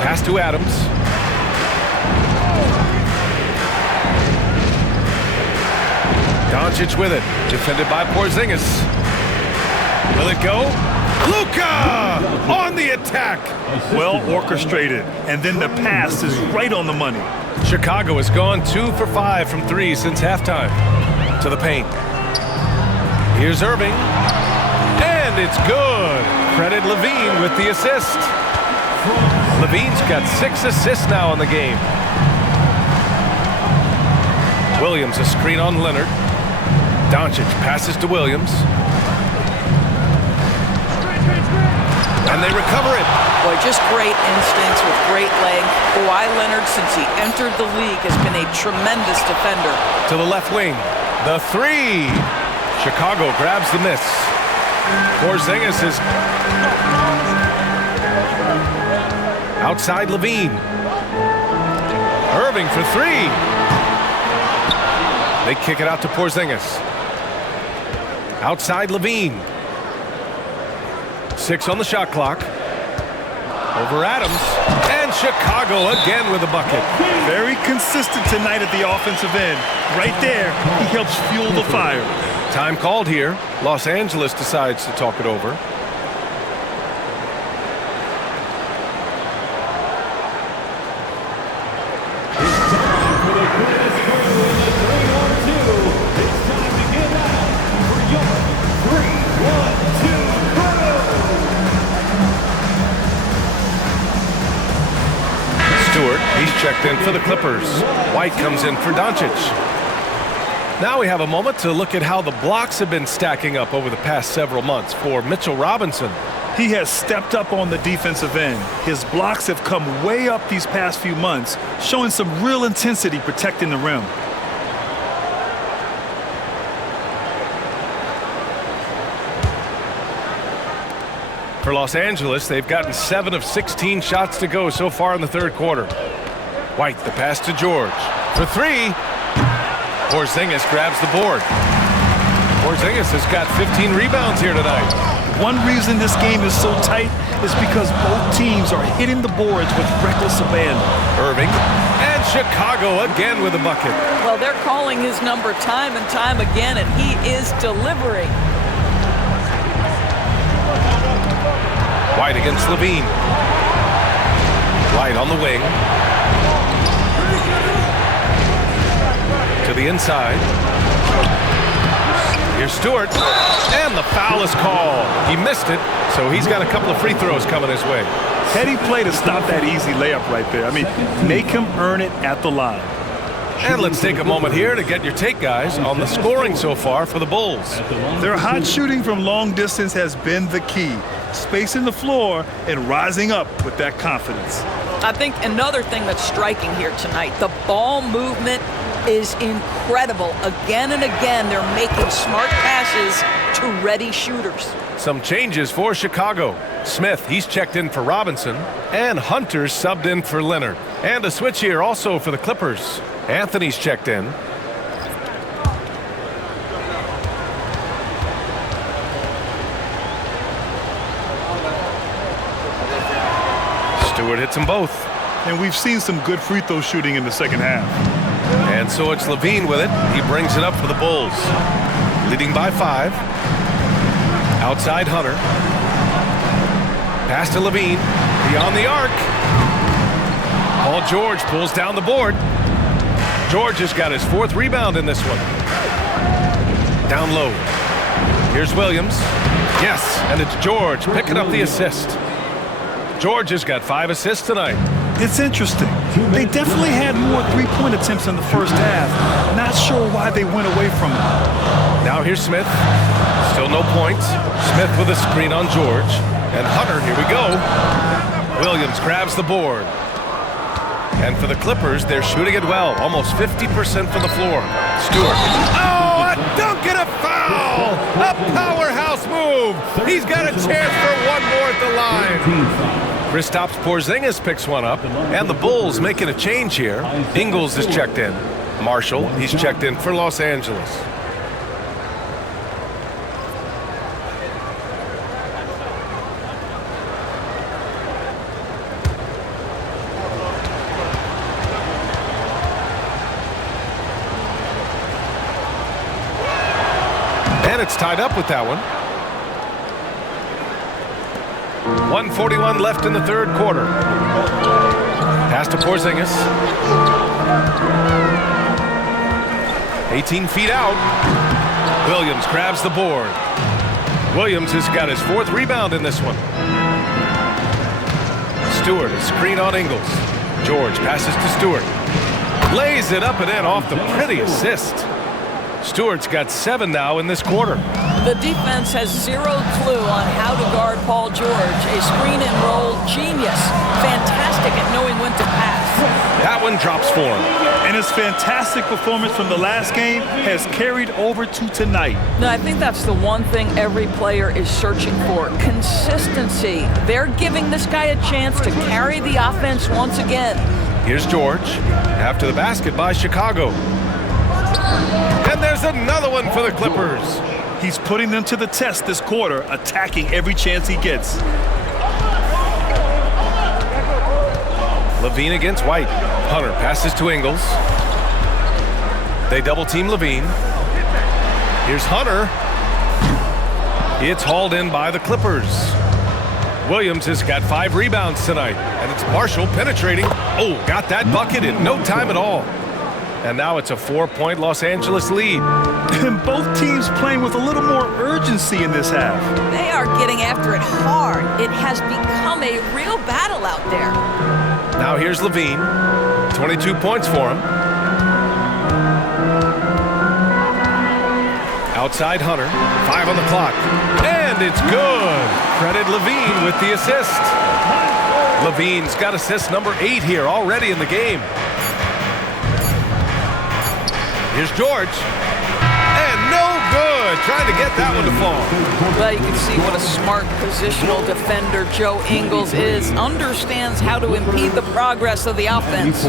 Pass to Adams. Doncic with it. Defended by Porzingis. Will it go? Luka on the attack. Well orchestrated, and then the pass is right on the money. Chicago has gone 2 for 5 from 3 since halftime. To the paint. Here's Irving. And it's good. Credit Levine with the assist. Levine's got 6 assists now in the game. Williams a screen on Leonard. Doncic passes to Williams. And they recover it. Boy, just great instincts with great length. Kawhi Leonard, since he entered the league, has been a tremendous defender. To the left wing. The 3. Chicago grabs the miss. Porzingis is outside Levine. Irving for 3. They kick it out to Porzingis. Outside Levine. 6 on the shot clock. Over Adams. And Chicago again with a bucket. Very consistent tonight at the offensive end. Right there, he helps fuel the fire. Time called here. Los Angeles decides to talk it over. Checked in for the Clippers. White comes in for Doncic. Now we have a moment to look at how the blocks have been stacking up over the past several months for Mitchell Robinson. He has stepped up on the defensive end. His blocks have come way up these past few months, showing some real intensity protecting the rim. For Los Angeles, they've gotten 7 of 16 shots to go so far in the third quarter. White, the pass to George. For 3. Porzingis grabs the board. Porzingis has got 15 rebounds here tonight. One reason this game is so tight is because both teams are hitting the boards with reckless abandon. Irving and Chicago again with a bucket. Well, they're calling his number time and time again, and he is delivering. White against Levine. White on the wing. To the inside. Here's Stewart. And the foul is called. He missed it, so he's got a couple of free throws coming his way. Heady play to stop that easy layup right there. I mean, make him earn it at the line. And let's take a moment here to get your take, guys, on the scoring so far for the Bulls. Their hot shooting from long distance has been the key. Spacing the floor and rising up with that confidence. I think another thing that's striking here tonight, the ball movement is incredible. Again and again, they're making smart passes to ready shooters. Some changes for Chicago. Smith, he's checked in for Robinson, and Hunter's subbed in for Leonard. And a switch here also for the Clippers. Anthony's checked in. Stewart hits them both. And we've seen some good free throw shooting in the second half. And so it's Levine with it. He brings it up for the Bulls. Leading by 5. Outside Hunter. Pass to Levine. Beyond the arc. Paul George pulls down the board. George has got his 4th rebound in this one. Down low. Here's Williams. Yes, and it's George picking up the assist. George has got 5 assists tonight. It's interesting. They definitely had more three-point attempts in the first half. Not sure why they went away from it. Now here's Smith. Still no points. Smith with a screen on George. And Hunter, here we go. Williams grabs the board. And for the Clippers, they're shooting it well. Almost 50% from the floor. Stewart. Oh, a dunk and a foul! A powerhouse move! He's got a chance for one more at the line. Kristaps Porzingis picks one up, and the Bulls making a change here. Ingles is checked in. Marshall, he's checked in for Los Angeles. And it's tied up with that one. 1:41 left in the third quarter. Pass to Porzingis. 18 feet out. Williams grabs the board. Williams has got his 4th rebound in this one. Stewart, a screen on Ingles. George passes to Stewart. Lays it up and in off the pretty assist. Stewart's got 7 now in this quarter. The defense has zero clue on how to guard Paul George, a screen and roll genius. Fantastic at knowing when to pass. That one drops for him. And his fantastic performance from the last game has carried over to tonight. No, I think that's the one thing every player is searching for, consistency. They're giving this guy a chance to carry the offense once again. Here's George, after the basket by Chicago. And there's another one for the Clippers. He's putting them to the test this quarter, attacking every chance he gets. Levine against White. Hunter passes to Ingles. They double team Levine. Here's Hunter. It's hauled in by the Clippers. Williams has got 5 rebounds tonight, and it's Marshall penetrating. Oh, got that bucket in no time at all. And now it's a 4-point Los Angeles lead. And both teams playing with a little more urgency in this half. They are getting after it hard. It has become a real battle out there. Now here's Levine. 22 points for him. Outside Hunter. 5 on the clock. And it's good. Credit Levine with the assist. Levine's got assist number 8 here already in the game. Here's George. And no good. Trying to get that one to fall. Well, you can see what a smart positional defender Joe Ingles is. Understands how to impede the progress of the offense.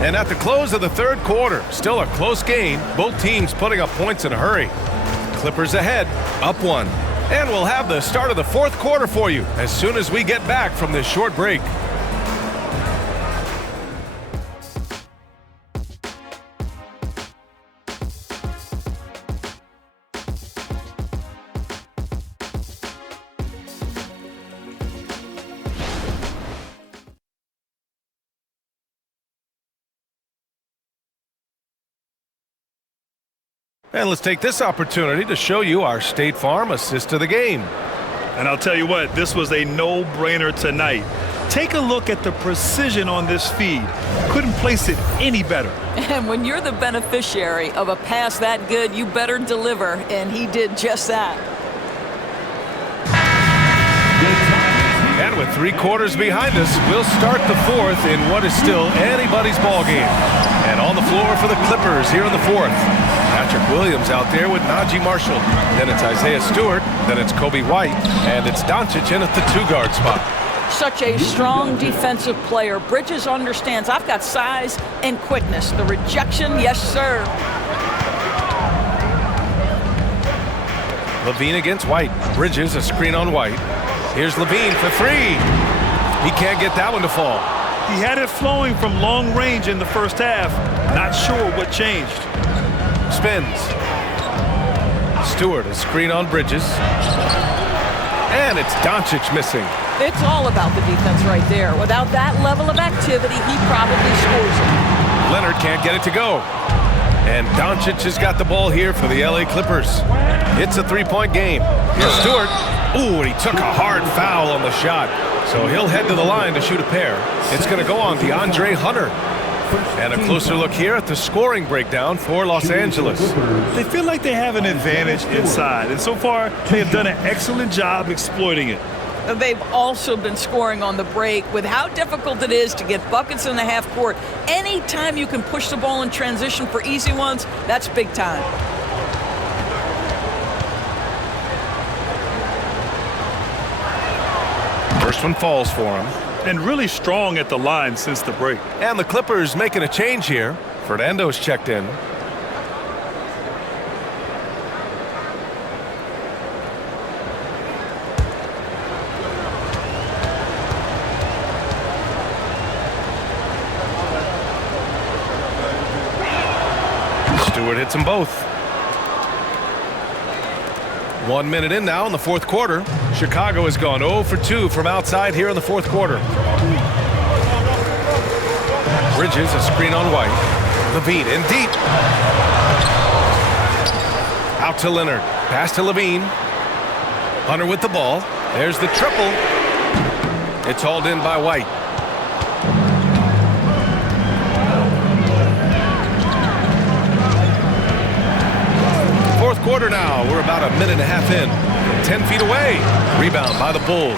And at the close of the third quarter, still a close game. Both teams putting up points in a hurry. Clippers ahead, up 1. And we'll have the start of the fourth quarter for you as soon as we get back from this short break. And let's take this opportunity to show you our State Farm assist of the game. And I'll tell you what, this was a no-brainer tonight. Take a look at the precision on this feed. Couldn't place it any better. And when you're the beneficiary of a pass that good, you better deliver, and he did just that. And with 3 quarters behind us, we'll start the fourth in what is still anybody's ball game. And on the floor for the Clippers here in the fourth. Patrick Williams out there with Najee Marshall. Then it's Isaiah Stewart. Then it's Kobe White. And it's Doncic in at the 2-guard spot. Such a strong defensive player. Bridges understands I've got size and quickness. The rejection, yes, sir. Levine against White. Bridges a screen on White. Here's Levine for 3. He can't get that one to fall. He had it flowing from long range in the first half. Not sure what changed. Spins. Stewart a screen on Bridges. And it's Doncic missing. It's all about the defense right there. Without that level of activity, he probably scores it. Leonard can't get it to go. And Doncic has got the ball here for the LA Clippers. It's a 3-point game. Here's Stewart. Ooh, and he took a hard foul on the shot. So he'll head to the line to shoot a pair. It's going to go on DeAndre Hunter. And a closer look here at the scoring breakdown for Los Angeles. They feel like they have an advantage inside, and so far they have done an excellent job exploiting it. They've also been scoring on the break. With how difficult it is to get buckets in the half court, anytime you can push the ball in transition for easy ones, that's big time. First one falls for him. And really strong at the line since the break. And the Clippers making a change here. Fernando's checked in. Stewart hits them both. 1 minute in now in the fourth quarter. Chicago has gone 0 for 2 from outside here in the fourth quarter. Bridges, a screen on White. Levine in deep. Out to Leonard. Pass to Levine. Hunter with the ball. There's the triple. It's hauled in by White. Fourth quarter now. We're about a minute and a half in. 10 feet away. Rebound by the Bulls.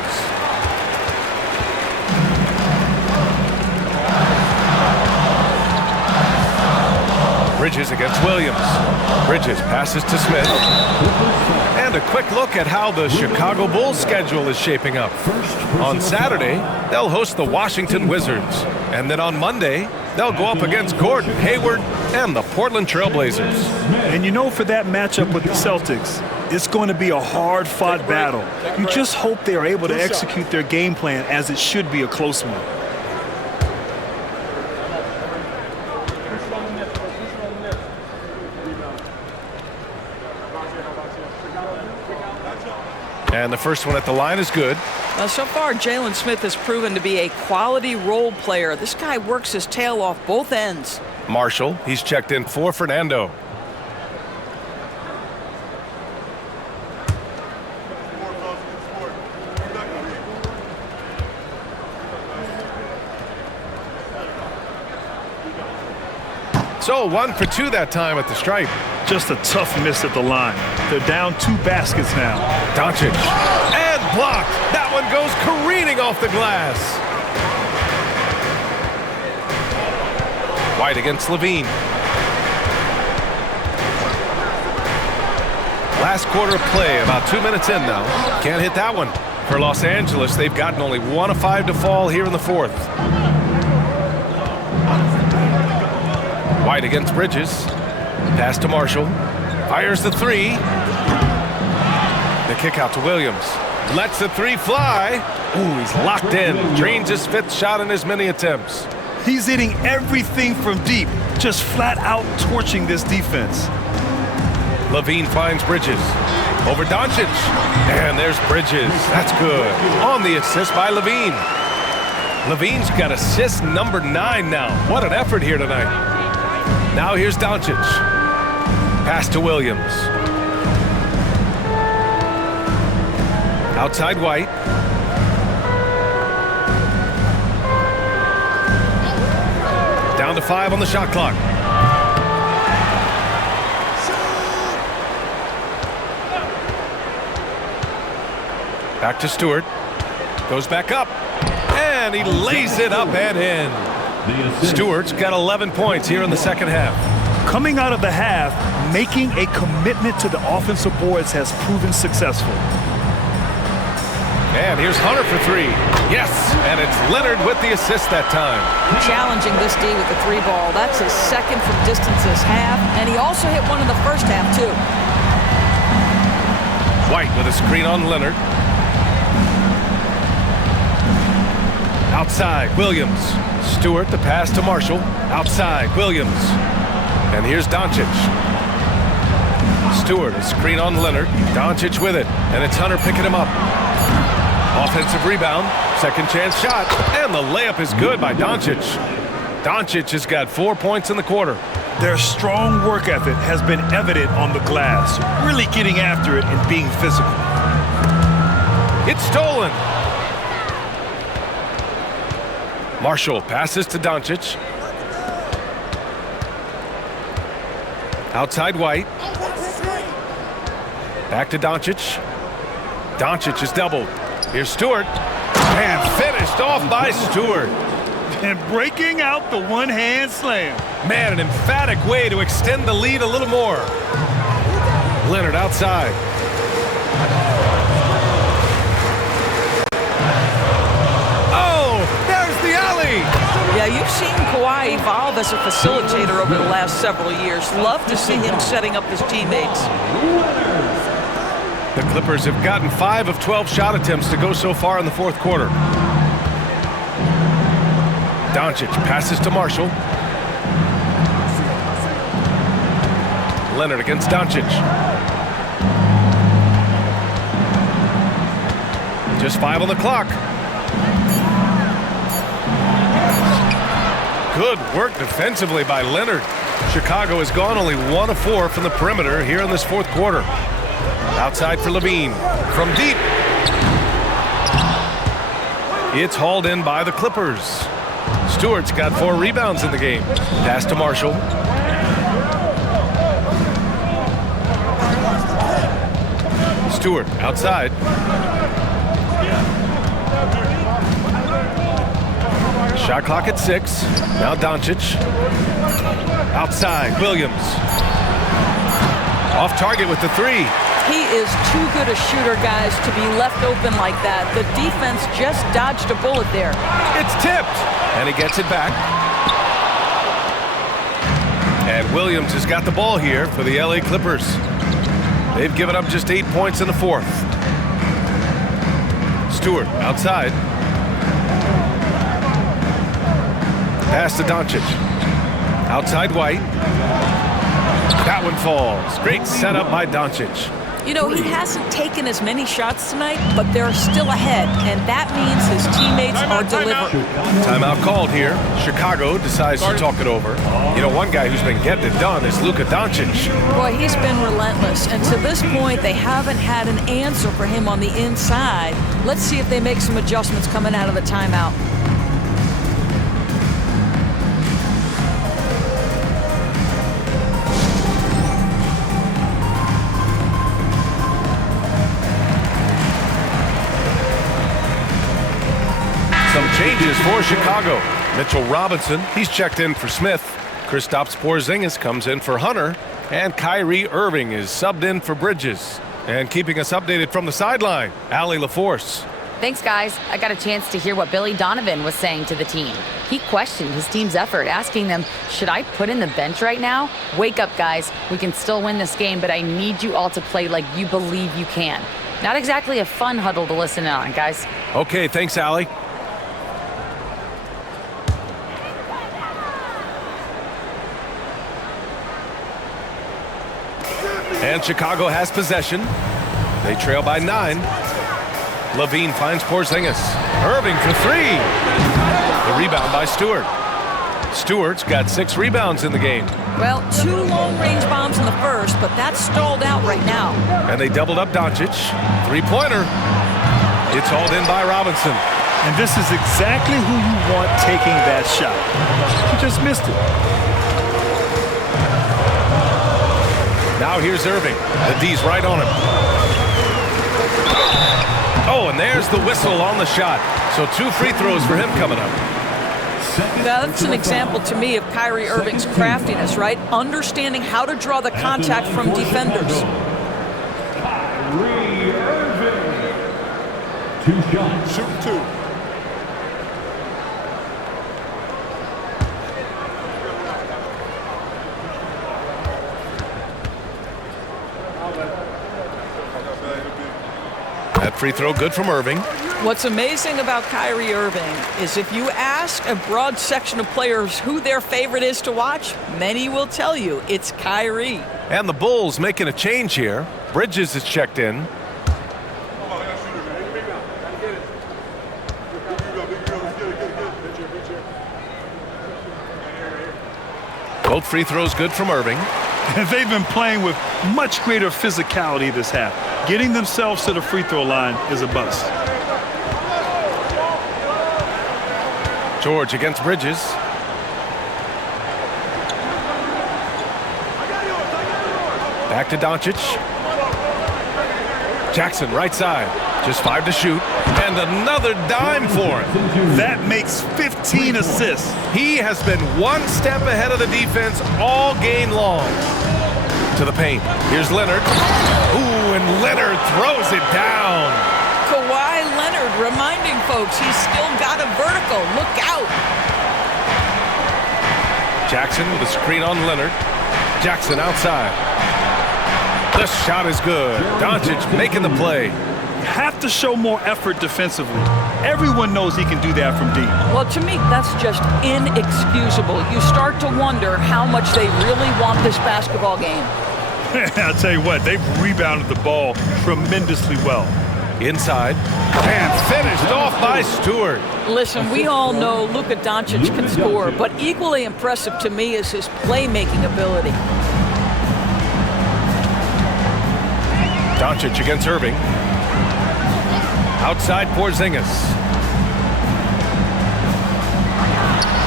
Bridges against Williams. Bridges passes to Smith. And a quick look at how the Chicago Bulls schedule is shaping up. On Saturday, they'll host the Washington Wizards. And then on Monday, they'll go up against Gordon Hayward and the Portland Trailblazers. And you know, for that matchup with the Celtics, it's going to be a hard-fought battle. You just hope they are able to execute their game plan as it should be a close one. And the first one at the line is good. Well, so far, Jalen Smith has proven to be a quality role player. This guy works his tail off both ends. Marshall, he's checked in for Fernando. So 1 for 2 that time at the stripe. Just a tough miss at the line. They're down 2 baskets now. Doncic. And blocked. That one goes careening off the glass. White against Levine. Last quarter of play, about 2 minutes in now. Can't hit that one. For Los Angeles, they've gotten only 1 of 5 to fall here in the fourth. White against Bridges. Pass to Marshall. Fires the three. The kick out to Williams. Lets the three fly. Ooh, he's locked in. Drains his 5th shot in as many attempts. He's hitting everything from deep, just flat out torching this defense. Levine finds Bridges. Over Doncic. And there's Bridges. That's good. On the assist by Levine. Levine's got assist number 9 now. What an effort here tonight. Now here's Doncic. Pass to Williams. Outside White. Down to 5 on the shot clock. Back to Stewart. Goes back up. And he lays it up and in. Stewart's got 11 points here in the second half. Coming out of the half, making a commitment to the offensive boards has proven successful. And here's Hunter for 3. Yes, and it's Leonard with the assist that time. Challenging this D with the 3 ball. That's his 2nd from distance this half, and he also hit one in the first half, too. White with a screen on Leonard. Outside, Williams. Stewart, the pass to Marshall. Outside, Williams. And here's Doncic. Stewart, a screen on Leonard. Doncic with it, and it's Hunter picking him up. Offensive rebound, second chance shot, and the layup is good by Doncic. Doncic has got 4 points in the quarter. Their strong work ethic has been evident on the glass, really getting after it and being physical. It's stolen. Marshall passes to Doncic. Outside White. Back to Doncic. Doncic is doubled. Here's Stewart. And finished off by Stewart. And breaking out the one-hand slam. Man, an emphatic way to extend the lead a little more. Leonard outside. Yeah, you've seen Kawhi evolve as a facilitator over the last several years. Love to see him setting up his teammates. The Clippers have gotten 5 of 12 shot attempts to go so far in the fourth quarter. Doncic passes to Marshall. Leonard against Doncic. Just 5 on the clock. Good work defensively by Leonard. Chicago has gone only 1 of 4 from the perimeter here in this fourth quarter. Outside for Levine. From deep. It's hauled in by the Clippers. Stewart's got 4 rebounds in the game. Pass to Marshall. Stewart outside. Shot clock at 6. Now Doncic. Outside, Williams. Off target with the 3. He is too good a shooter, guys, to be left open like that. The defense just dodged a bullet there. It's tipped, and he gets it back. And Williams has got the ball here for the LA Clippers. They've given up just 8 points in the fourth. Stewart outside. Pass to Doncic. Outside White. That one falls. Great setup by Doncic. You know, he hasn't taken as many shots tonight, but they're still ahead, and that means his teammates are delivering. Timeout called here. Chicago decides to talk it over. You know, one guy who's been getting it done is Luka Doncic. Boy, he's been relentless, and to this point, they haven't had an answer for him on the inside. Let's see if they make some adjustments coming out of the timeout. Changes for Chicago. Mitchell Robinson, he's checked in for Smith. Kristaps Porzingis comes in for Hunter. And Kyrie Irving is subbed in for Bridges. And keeping us updated from the sideline, Allie LaForce. Thanks, guys. I got a chance to hear what Billy Donovan was saying to the team. He questioned his team's effort, asking them, should I put in the bench right now? Wake up, guys. We can still win this game, but I need you all to play like you believe you can. Not exactly a fun huddle to listen in on, guys. Okay, thanks, Allie. And Chicago has possession. They trail by 9. Levine finds Porzingis. Irving for 3. The rebound by Stewart. Stewart's got 6 rebounds in the game. Well, 2 long-range bombs in the first, but that's stalled out right now. And they doubled up Doncic. 3-pointer. It's hauled in by Robinson. And this is exactly who you want taking that shot. He just missed it. Now here's Irving. The D's right on him. Oh, and there's the whistle on the shot. So 2 free throws for him coming up. Now, that's an example to me of Kyrie Irving's craftiness, right? Understanding how to draw the contact from defenders. Kyrie Irving. 2 shots. Shoot 2. That free throw good from Irving. What's amazing about Kyrie Irving is if you ask a broad section of players who their favorite is to watch, many will tell you it's Kyrie. And the Bulls making a change here. Bridges is checked in. Both free throws good from Irving. They've been playing with much greater physicality this half. Getting themselves to the free throw line is a bust. George against Bridges. Back to Doncic. Jackson right side. Just 5 to shoot. And another dime for him. That makes 15 assists. He has been 1 step ahead of the defense all game long. To the paint. Here's Leonard. Ooh, and Leonard throws it down. Kawhi Leonard reminding folks he's still got a vertical. Look out. Jackson with a screen on Leonard. Jackson outside. The shot is good. Doncic making the play. You have to show more effort defensively. Everyone knows he can do that from deep. Well, to me, that's just inexcusable. You start to wonder how much they really want this basketball game. I'll tell you what, they've rebounded the ball tremendously well. Inside. And finished off by Stewart. Listen, we all know Luka Doncic can score, but equally impressive to me is his playmaking ability. Doncic against Irving. Outside Porzingis.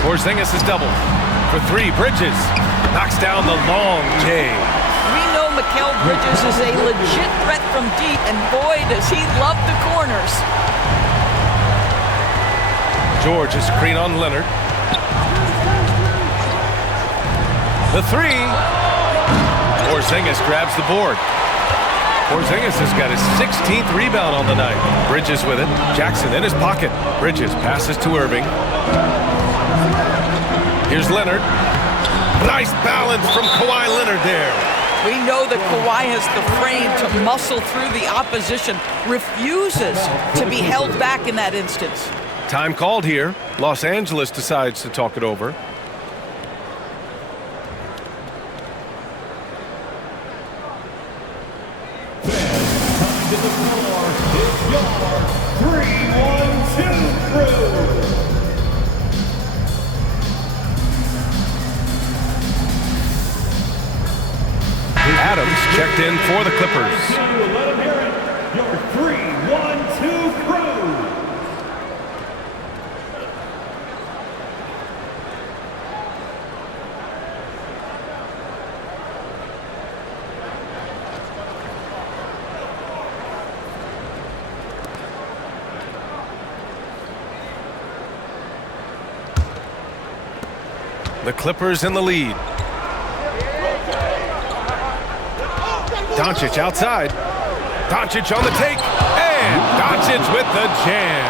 Porzingis is doubled. For three, Bridges knocks down the long J. We know Mikal Bridges is a legit threat from deep, and boy, does he love the corners. George is screen on Leonard. The three. Porzingis grabs the board. Porzingis has got his 16th rebound on the night. Bridges with it. Jackson in his pocket. Bridges passes to Irving. Here's Leonard. Nice balance from Kawhi Leonard there. We know that Kawhi has the frame to muscle through the opposition, refuses to be held back in that instance. Time called here. Los Angeles decides to talk it over. To the floor, it's your 3-1-2 crew. Adams checked in for the Clippers. Let him hear it. Your 3-1-2 crew. The Clippers in the lead. Doncic outside. Doncic on the take. And Doncic with the jam.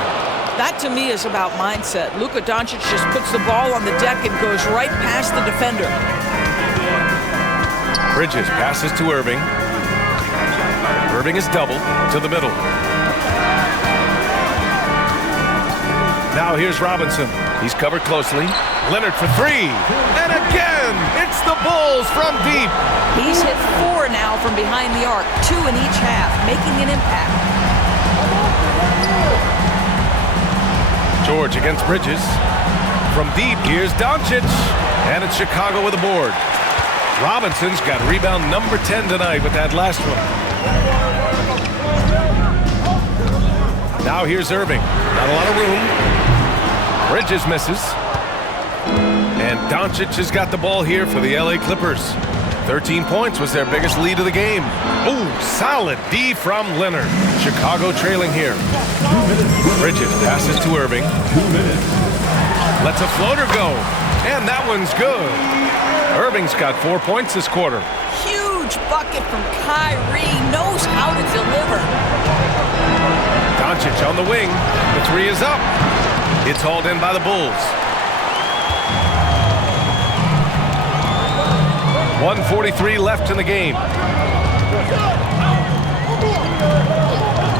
That to me is about mindset. Luka Doncic just puts the ball on the deck and goes right past the defender. Bridges passes to Irving. Irving is doubled to the middle. Now here's Robinson. He's covered closely. Leonard for three. And again, it's the Bulls from deep. He's hit 4 now from behind the arc, 2 in each half, making an impact. George against Bridges. From deep, here's Doncic. And it's Chicago with a board. Robinson's got rebound number 10 tonight with that last one. Now here's Irving. Not a lot of room. Bridges misses. And Doncic has got the ball here for the LA Clippers. 13 points was their biggest lead of the game. Ooh, solid D from Leonard. Chicago trailing here. Bridges passes to Irving. 2 minutes. Lets a floater go. And that one's good. Irving's got 4 points this quarter. Huge bucket from Kyrie. Knows how to deliver. Doncic on the wing. The three is up. It's hauled in by the Bulls. 1:43 left in the game.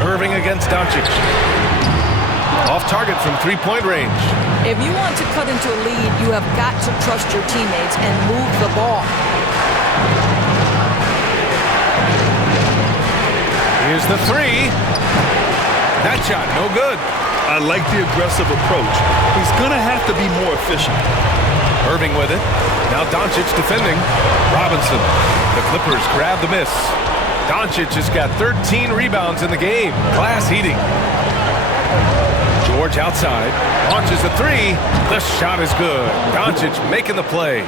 Irving against Doncic. Off target from three-point range. If you want to cut into a lead, you have got to trust your teammates and move the ball. Here's the three. That shot, no good. I like the aggressive approach. He's going to have to be more efficient. Irving with it. Now Doncic defending. Robinson. The Clippers grab the miss. Doncic has got 13 rebounds in the game. Glass heating. George outside. Launches a three. The shot is good. Doncic making the play.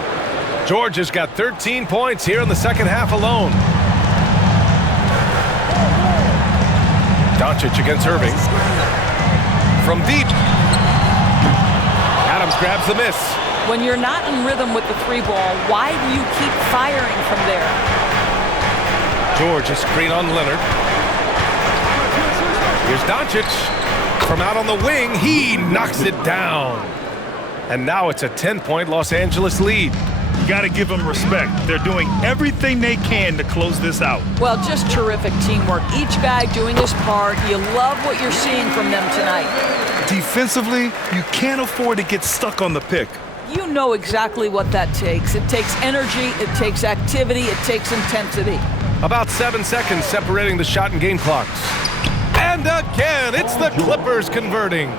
George has got 13 points here in the second half alone. Doncic against Irving. From deep. Adams grabs the miss. When you're not in rhythm with the three ball, why do you keep firing from there? George is screen on Leonard. Here's Doncic. From out on the wing, he knocks it down. And now it's a 10-point Los Angeles lead. You got to give them respect. They're doing everything they can to close this out. Well, just terrific teamwork. Each guy doing his part. You love what you're seeing from them tonight. Defensively, you can't afford to get stuck on the pick. You know exactly what that takes. It takes energy, it takes activity, it takes intensity. About 7 seconds separating the shot and game clocks. And again, it's the Clippers converting.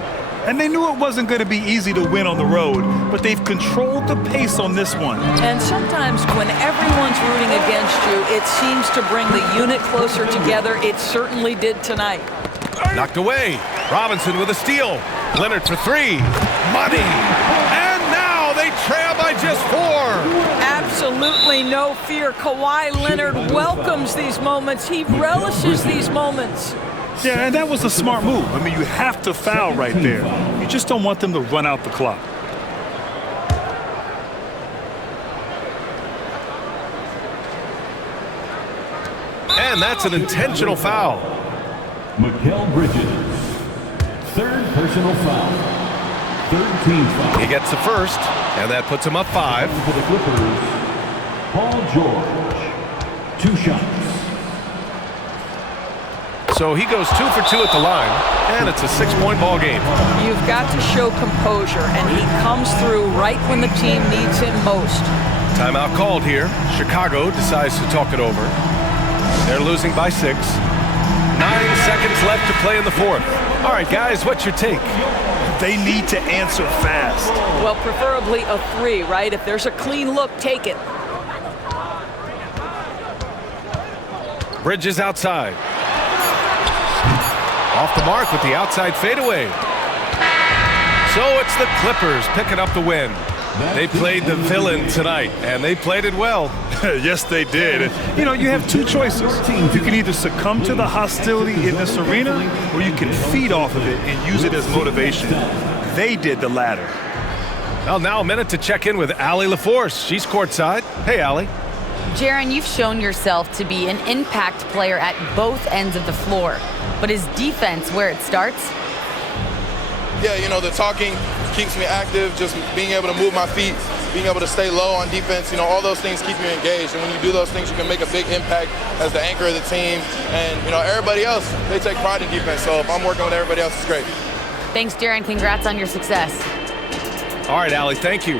And they knew it wasn't going to be easy to win on the road, but they've controlled the pace on this one. And sometimes when everyone's rooting against you, it seems to bring the unit closer together. It certainly did tonight. Knocked away. Robinson with a steal. Leonard for three. Money. And now they trail by just 4. Absolutely no fear. Kawhi Leonard welcomes these moments. He relishes these moments. Yeah, and that was a smart move. I mean, you have to foul right there. You just don't want them to run out the clock. And that's an intentional foul. Mikal Bridges. Third personal foul. Third team foul. He gets the first, and that puts him up 5. For the Clippers, Paul George. 2 shots. So he goes 2 for 2 at the line, and it's a 6-point ball game. You've got to show composure, and he comes through right when the team needs him most. Timeout called here. Chicago decides to talk it over. They're losing by 6. 9 seconds left to play in the 4th. All right, guys, what's your take? They need to answer fast. Well, preferably a 3, right? If there's a clean look, take it. Bridges outside. Off the mark with the outside fadeaway. So it's the Clippers picking up the win. They played the villain tonight, and they played it well. Yes, they did. You know, you have 2 choices. You can either succumb to the hostility in this arena, or you can feed off of it and use it as motivation. They did the latter. Well, now a minute to check in with Allie LaForce. She's courtside. Hey, Allie. Jaren, you've shown yourself to be an impact player at both ends of the floor. But is defense where it starts? Yeah, you know, the talking keeps me active, just being able to move my feet, being able to stay low on defense, you know, all those things keep you engaged. And when you do those things, you can make a big impact as the anchor of the team. And, you know, everybody else, they take pride in defense. So if I'm working with everybody else, it's great. Thanks, Jaren. Congrats on your success. All right, Allie, thank you.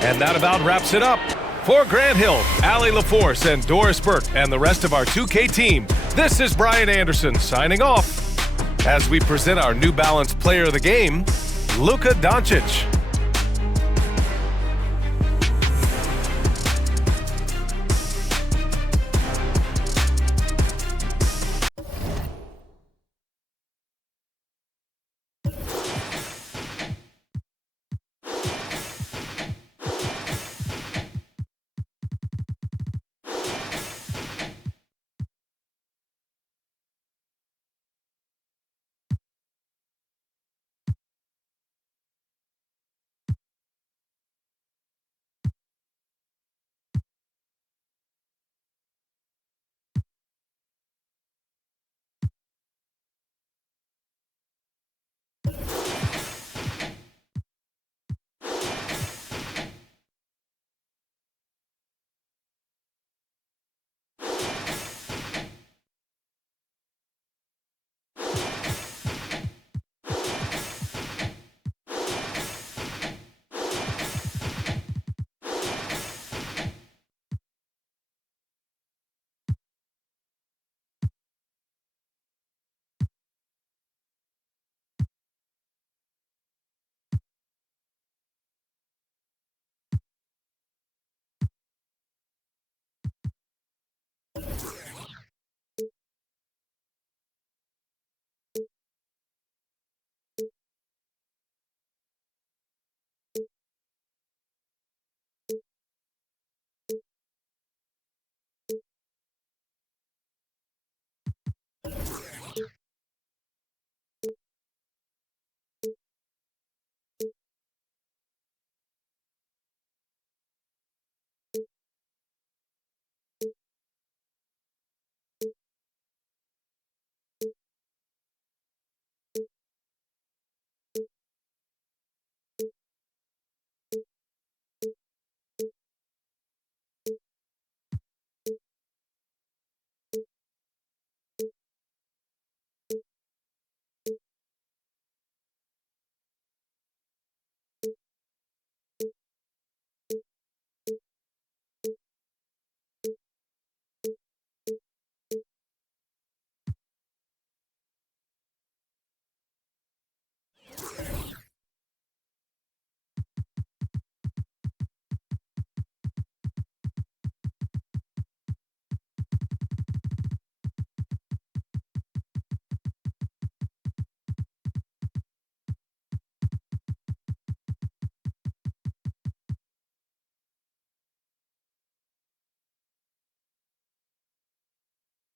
And that about wraps it up. For Grant Hill, Allie LaForce, and Doris Burke, and the rest of our 2K team, this is Brian Anderson signing off as we present our New Balance Player of the Game, Luka Doncic.